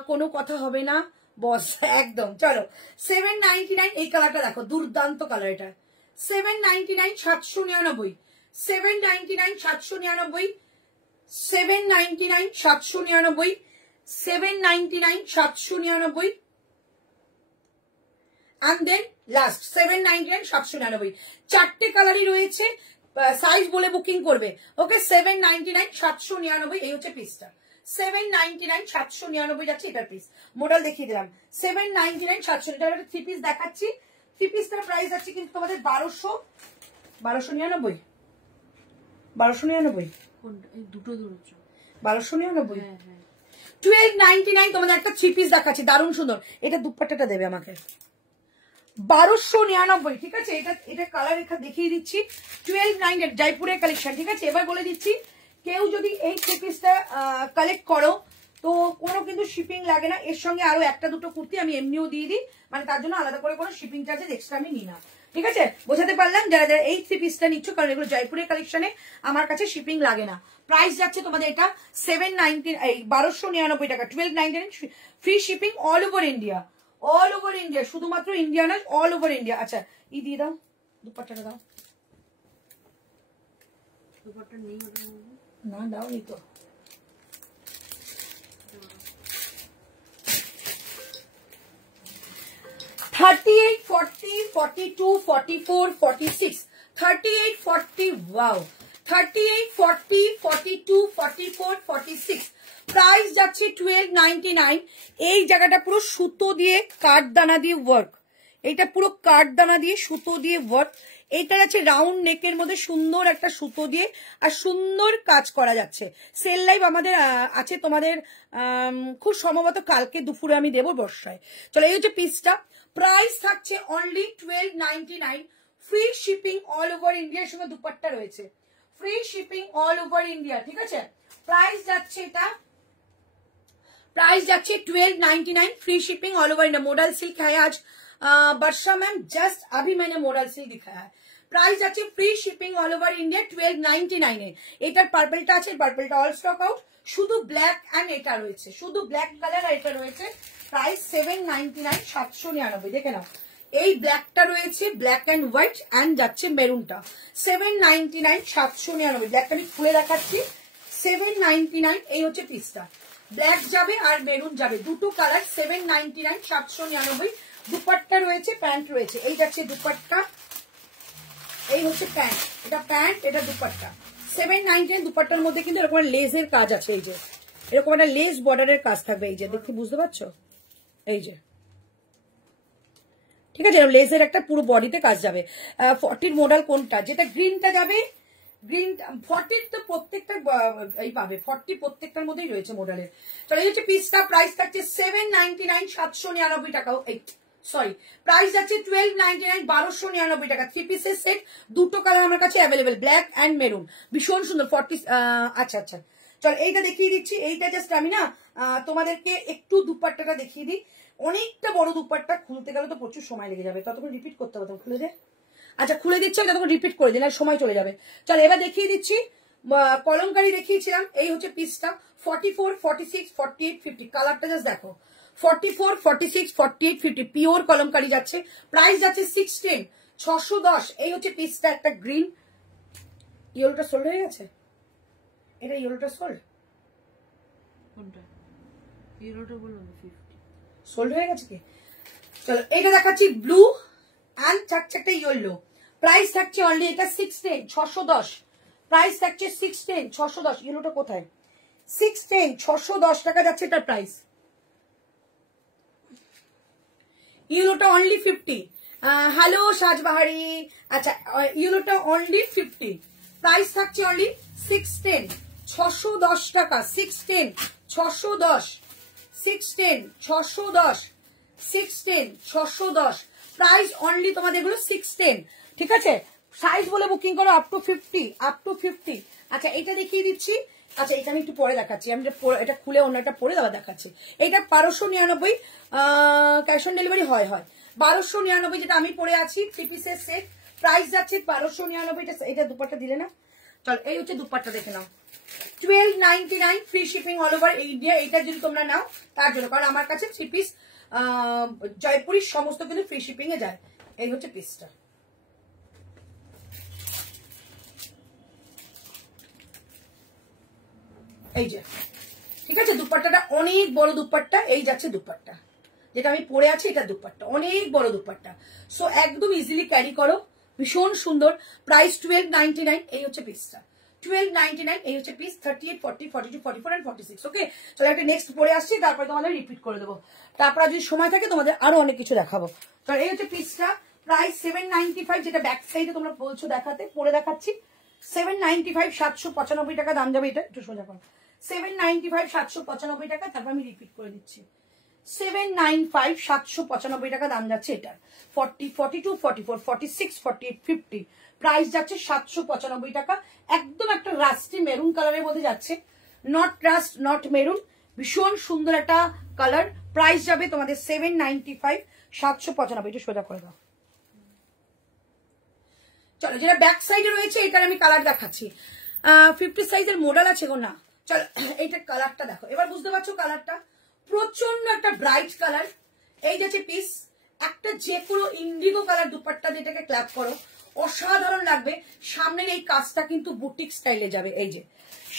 কোনো কথা হবে না বস, একদম। চলো 799, এই কালারটা দেখো, দুর্দান্ত কালার এটা। 799, 799, 799, 799, 799, 799, 799, 799, and then last 799, 799, চারটে কালারই রয়েছে, সাইজ বলে বুকিং করবে। ওকে, 799, 799, এই হচ্ছে পিসটা। 799, 799 যাচ্ছে এটার পিস। মডেল দেখিয়ে দিলাম। 799, 700, এটা একটা থ্রি পিস দেখাচ্ছি। থ্রি পিসটার প্রাইস আছে কিন্তু তোমাদের 1299, 1299, দুটো ধরেছো 1299, হ্যাঁ হ্যাঁ 1299 তোমাদের একটা থ্রি পিস দেখাচ্ছি, দারুণ সুন্দর। এটা দুপাট্টাটা দেবে আমাকে 1299, ঠিক আছে। এটা কালার রেখা দেখিয়ে দিচ্ছি। 1299 জয়পুরের কালেকশন, ঠিক আছে। এবার বলে দিচ্ছি, কেউ যদি এই থ্রি পিসটা কালেক্ট করো তো কোনো কিন্তু শিপিং লাগে না। এর সঙ্গে আরো একটা দুটো কুর্তি আমি এমনিও দিয়ে দিই, মানে তার জন্য আলাদা করে কোনো শিপিং চার্জেস এক্সট্রা আমি নিই না, ঠিক আছে। বোঝাতে পারলাম? যারা যারা এই থ্রি পিসটা নিচ্ছ, কারণ এগুলো জয়পুরের কালেকশনে, আমার কাছে শিপিং লাগে না। প্রাইস যাচ্ছে তোমাদের এটা 1299 টাকা, 1299, free shipping all over India, all over India, শুধুমাত্র ইন্ডিয়া নয়, অল ওভার ইন্ডিয়া। আচ্ছা, ই দিয়ে দাও, দুপাট্টাটা দাও। দুপাট্টা নেই না, দাও নি তো। $38, $40, $42, $44, $46, $38, $40, wow, $38, $40, $42, $44, $46, প্রাইস যাচ্ছে 1299। এই জায়গাটা পুরো সুতো দিয়ে কাঠদানা দিয়ে ওয়ার্ক, এইটা পুরো কাঠদানা দিয়ে সুতো দিয়ে ওয়ার্ক। এইটা যাচ্ছে রাউন্ড নেকের মধ্যে সুন্দর একটা সুতো দিয়ে আর সুন্দর কাজ করা যাচ্ছে। সেল লাইভ আমাদের আছে তোমাদের খুব সম্ভবত কালকে দুপুরে আমি দেবো বর্ষায়। চলো, এই হচ্ছে পিসটা। প্রাইস থাকছে only 1299, free shipping all over ইন্ডিয়ার সঙ্গে দুপাট্টা রয়েছে, free shipping all over India, ঠিক আছে। প্রাইস যাচ্ছে এটা, प्राइस जाच्छे 1299, free shipping all over India. Model silk है आज वर्षा मैम, जस्ट अभी मैंने मॉडल सिल्क दिखाया है। प्राइस जाच्छे free shipping all over India 1299 এটার পার্পলটা আছে, পার্পলটা অল স্টক আউট, শুধু ব্ল্যাক এন্ড এটা রয়েছে, শুধু ব্ল্যাক কালার আর এটা রয়েছে। প্রাইস 799, 799, দেখে নাও। এই ব্ল্যাকটা রয়েছে, ব্ল্যাক এন্ড হোয়াইট, এন্ড যাচ্ছে মেরুনটা 799, 799। ব্ল্যাকটা আমি খুলে দেখাচ্ছি, 799, এই হচ্ছে পিসটা। ব্ল্যাক যাবে আর মেরুন যাবে, দুটো কালার, 799, 799। দুপাট্টা রয়েছে, প্যান্ট রয়েছে, এই যাচ্ছে দুপাট্টা, এই হচ্ছে প্যান্ট, এটা প্যান্ট, এটা দুপাট্টা। 799 দুপাট্টার মধ্যে কিন্তু এরকম লেজের কাজ আছে, এই যে এরকম একটা লেস বর্ডারের কাজ থাকবে, এই যে দেখতে বুঝতে পারছো, এই যে, ঠিক আছে। লেজের একটা পুরো বডিতে কাজ যাবে। 40 মডেল কোনটা, যেটা গ্রিনটা যাবে, গ্রিন 40 তো প্রত্যেকটা এই পাবে, 40 প্রত্যেকটার মধ্যেই রয়েছে মডেলের। চলো, এই হচ্ছে পিসটা। প্রাইস থাকছে 799, 799 টাকা, সরি, প্রাইস যাচ্ছে 1299, 1299 টাকা। থ্রি পিসের সেট, দুটো কালার আমার কাছে অ্যাভেলেবেল, ব্ল্যাক এন্ড মেরুন, ভীষণ সুন্দর। 40, আচ্ছা আচ্ছা, চল এইটা দেখিয়ে দিচ্ছি। এইটা জাস্ট আমি না তোমাদেরকে একটু দুপাট্টাটা দেখিয়ে দিই। অনেকটা বড় দুপাট্টা, খুলতে গেলে তো প্রচুর সময় লেগে যাবে, ততক্ষণ রিপিট করতে হবে, খুলে দে। আচ্ছা, খুলে দিচ্ছি, ততক্ষণ রিপিট করে দিন, আর সময় চলে যাবে। চল এবার দেখিয়ে দিচ্ছি, কলমকারি দেখিয়েছিলাম, এই হচ্ছে পিসটা। 44, 46, 48, 50, কালারটা জাস্ট দেখো, 44, 46, 48, 50, পিওর কলমকারি যাচ্ছে। প্রাইস যাচ্ছে 610, 610। এই হচ্ছে পিসটা, একটা গ্রিন। ইয়েলোটা সোল্ড হয়ে গেছে, এটা ইয়েলোটা সোল্ড, কোনটা ইয়েলোটা বললাম 50 সোল্ড হয়ে গেছে কি? চলো, এইটা দেখাচ্ছি, ব্লু এন্ড চারটা ইয়েলো। প্রাইস থাকছে অনলি এটা 610, 610। প্রাইস থাকছে 610, 610। ইয়েলোটা কোথায়? 610, 610 টাকা যাচ্ছে এটার প্রাইস। ইয়েলোটা অনলি 50। হ্যালো সাজবাহারি, আচ্ছা, ইয়েলোটা অনলি 50। প্রাইস থাকছে অনলি 610, 610 টাকা। 610, 610, 610, 610, 610, 610। প্রাইস অনলি তোমাদের এগুলো 610, ঠিক আছে। সাইজ বলে বুকিং করো আপ টু 50, আপ টু 50। আচ্ছা, এটা দেখিয়ে দিচ্ছি। আচ্ছা, এটা আমি একটু পরে দেখাচ্ছি, আমি এটা খুলে অন্য একটা পরে দেওয়া দেখাচ্ছি। এইটা 1299, ক্যাশ অন ডেলিভারি হয় 1299, যেটা আমি পরে আছি, থ্রি পিসের সেট। প্রাইস যাচ্ছে 1299। এটা দুপাট্টা দিলে না? চল, এই হচ্ছে দুপাট্টা, দেখে নাও, 1299 free shipping all over India. এটা যদি তোমরা নাও তার জন্য, কারণ আমার কাছে 3 পিস জয়পুরের সমস্ত কিন্তু ফ্রি শিপিং এ যায়। এই হচ্ছে পিসটা। এই যে ঠিক আছে, দুপাট্টাটা অনেক বড় দুপাট্টা। এই যাচ্ছে দুপাট্টা, যেটা আমি পরে আছি, এটা দুপাট্টা অনেক বড় দুপাট্টা। সো একদম ইজিলি ক্যারি করো, ভীষণ সুন্দর। প্রাইস 1299। এই হচ্ছে পিসটা 1299। এই হচ্ছে পিস 38, 40, 42, 44 and 46। ওকে, চলো একটা নেক্সট পরে আসছি, তারপরে তোমাদের রিপিট করে দেবো। তারপরে যদি সময় থাকে তোমাদের আরো অনেক কিছু দেখাবো। কারণ এই হচ্ছে পিসটা, প্রাইস 795, যেটা ব্যাক সাইডে তোমরা বলছো দেখাতে, পরে দেখাচ্ছি। 795, 795 টাকা দাম যাবে। এটা একটু সোজা করো। 795, 795 টাকা। তারপর আমি রিপিট করে দিচ্ছি। 795, 795 টাকা দাম যাচ্ছে এটা। 40, 42, 44, 46, 48, 50 প্রাইস যাচ্ছে 795 টাকা। একদম একটা রাস্টি মেরুন কালারের মধ্যে যাচ্ছে, নট রাস্ট নট মেরুন, ভীষণ সুন্দর একটা কালার। প্রাইস যাবে তোমাদের 795, 795। একটু সোজা করে দাও। চলো, যেটা ব্যাক সাইডে রয়েছে এটার আমি কালার দেখাচ্ছি। 50 সাইজের মডেল আছে গো না। চলো এইটার কালারটা দেখো, এবার বুঝতে পারছো কালারটা প্রচন্ড একটা ব্রাইট কালার। এই যাচ্ছে পিস, একটা যে কোনো ইন্ডিগো কালার দুপাট্টা দিয়ে এটাকে ক্ল্যাপ করো, অসাধারণ লাগবে। সামনের এই কাজটা কিন্তু বুটিক স্টাইলে যাবে। এই যে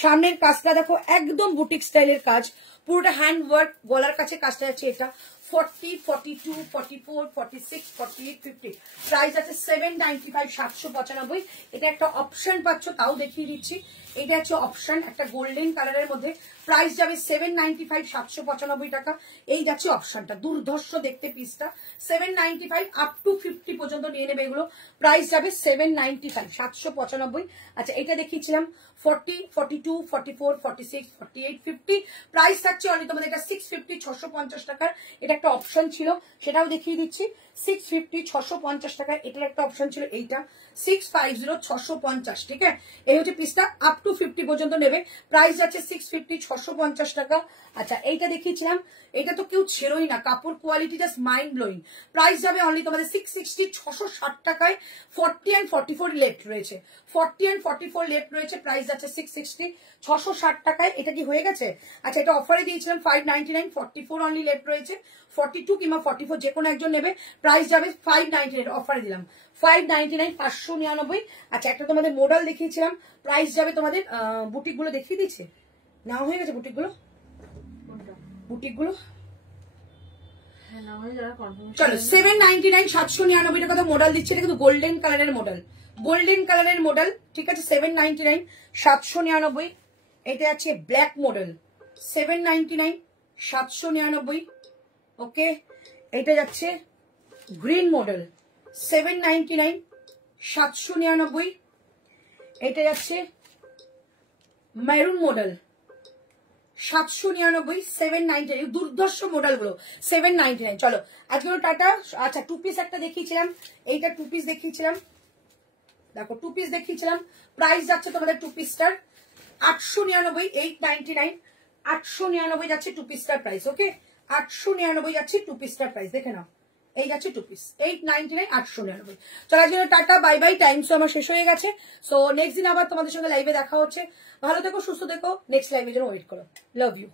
সামনের কাজটা দেখো, একদম বুটিক স্টাইলের কাজ, পুরোটা হ্যান্ড ওয়ার্ক। গলার কাছে কাজটা যাচ্ছে এটা। 40, 42, 44, 46, 48, 50 প্রাইস আছে 795, 795। এটা একটা অপশন পাচ্ছ, তাও দেখিয়ে দিচ্ছি। এটা হচ্ছে অপশন, একটা গোল্ডেন কালারের মধ্যে। প্রাইস যাবে 795, 795 টাকা। এই যাচ্ছে অপশনটা, দুর্ধর্ষ দেখতে পিসটা। 795 আপ টু 50 পর্যন্ত নিয়ে নেবে এগুলো। প্রাইস যাবে 795, 795। আচ্ছা, এটা দেখিয়েছিলাম 40, 42, 44, 46, 48, 50 প্রাইস থাকছে অনলি তোমাদের এটা 650, 650 টাকার। এটা একটা অপশন ছিল, সেটাও দেখিয়ে দিচ্ছি। 650, 650 টাকা এটার একটা অপশন ছিল। এইটা 650, 650। ঠিক আছে, এই হচ্ছে পিসটা, আপ টু 50 পর্যন্ত নেবে। প্রাইস যাচ্ছে 650, 650 টাকা। আচ্ছা, এইটা দেখিয়েছিলাম, এটা তো কেউ ছেড়োই না, কাপড় quality just mind blowing. Price যাবে অনলি তোমাদের 660, 660 টাকায়। 40 and 44 লেফট রয়েছে, 40 and 44 লেফট রয়েছে। প্রাইস যাচ্ছে 660, 660 টাকায়। এটা কি হয়ে গেছে? আচ্ছা, এটা অফারে দিয়েছিলাম 599, 44 অনলি লেফট রয়েছে। 42 কিংবা 44 যে কোনো একজন নেবে। প্রাইস যাবে 599, অফারে দিলাম 599, 599। আচ্ছা, একটা তোমাদের মডেল দেখিয়েছিলাম, প্রাইস যাবে তোমাদের বুটিক গুলো দেখিয়ে দিচ্ছে, না হয়ে গেছে বুটিক গুলো, বুটিক গুলো চলো 799, 799 টাকা তো মডেল দিচ্ছে। এটা কিন্তু গোল্ডেন কালারের মডেল, গোল্ডেন কালারের মডেল। ঠিক আছে, 799, 799। এটা আছে ব্ল্যাক মডেল, 799, 799। ওকে, এটা যাচ্ছে গ্রিন মডেল, 799, 799। এটা যাচ্ছে মেরুন মডেল, 799, 799। দুর্ধর্ষ মডেল গুলো 799। চলো আজকে টাটা। আচ্ছা, টু পিস একটা দেখিয়েছিলাম, এইটা টু পিস দেখিয়েছিলাম, দেখো টু পিস দেখিয়েছিলাম। প্রাইস যাচ্ছে তোমাদের টু পিসটার 899, 899, 899 যাচ্ছে টু পিসটার প্রাইস। ওকে, 899 যাচ্ছে টু পিসটার প্রাইস, দেখে নাও। এই যাচ্ছে টু পিস 899, 899। চলো আজকে টাটা, বাই বাই। টাইম তো আমার শেষ হয়ে গেছে। সো নেক্সট দিন আবার তোমাদের সঙ্গে লাইভে দেখা হচ্ছে। ভালো থেকো, সুস্থ থেকো, নেক্সট লাইভের জন্য ওয়েট করো। Love you.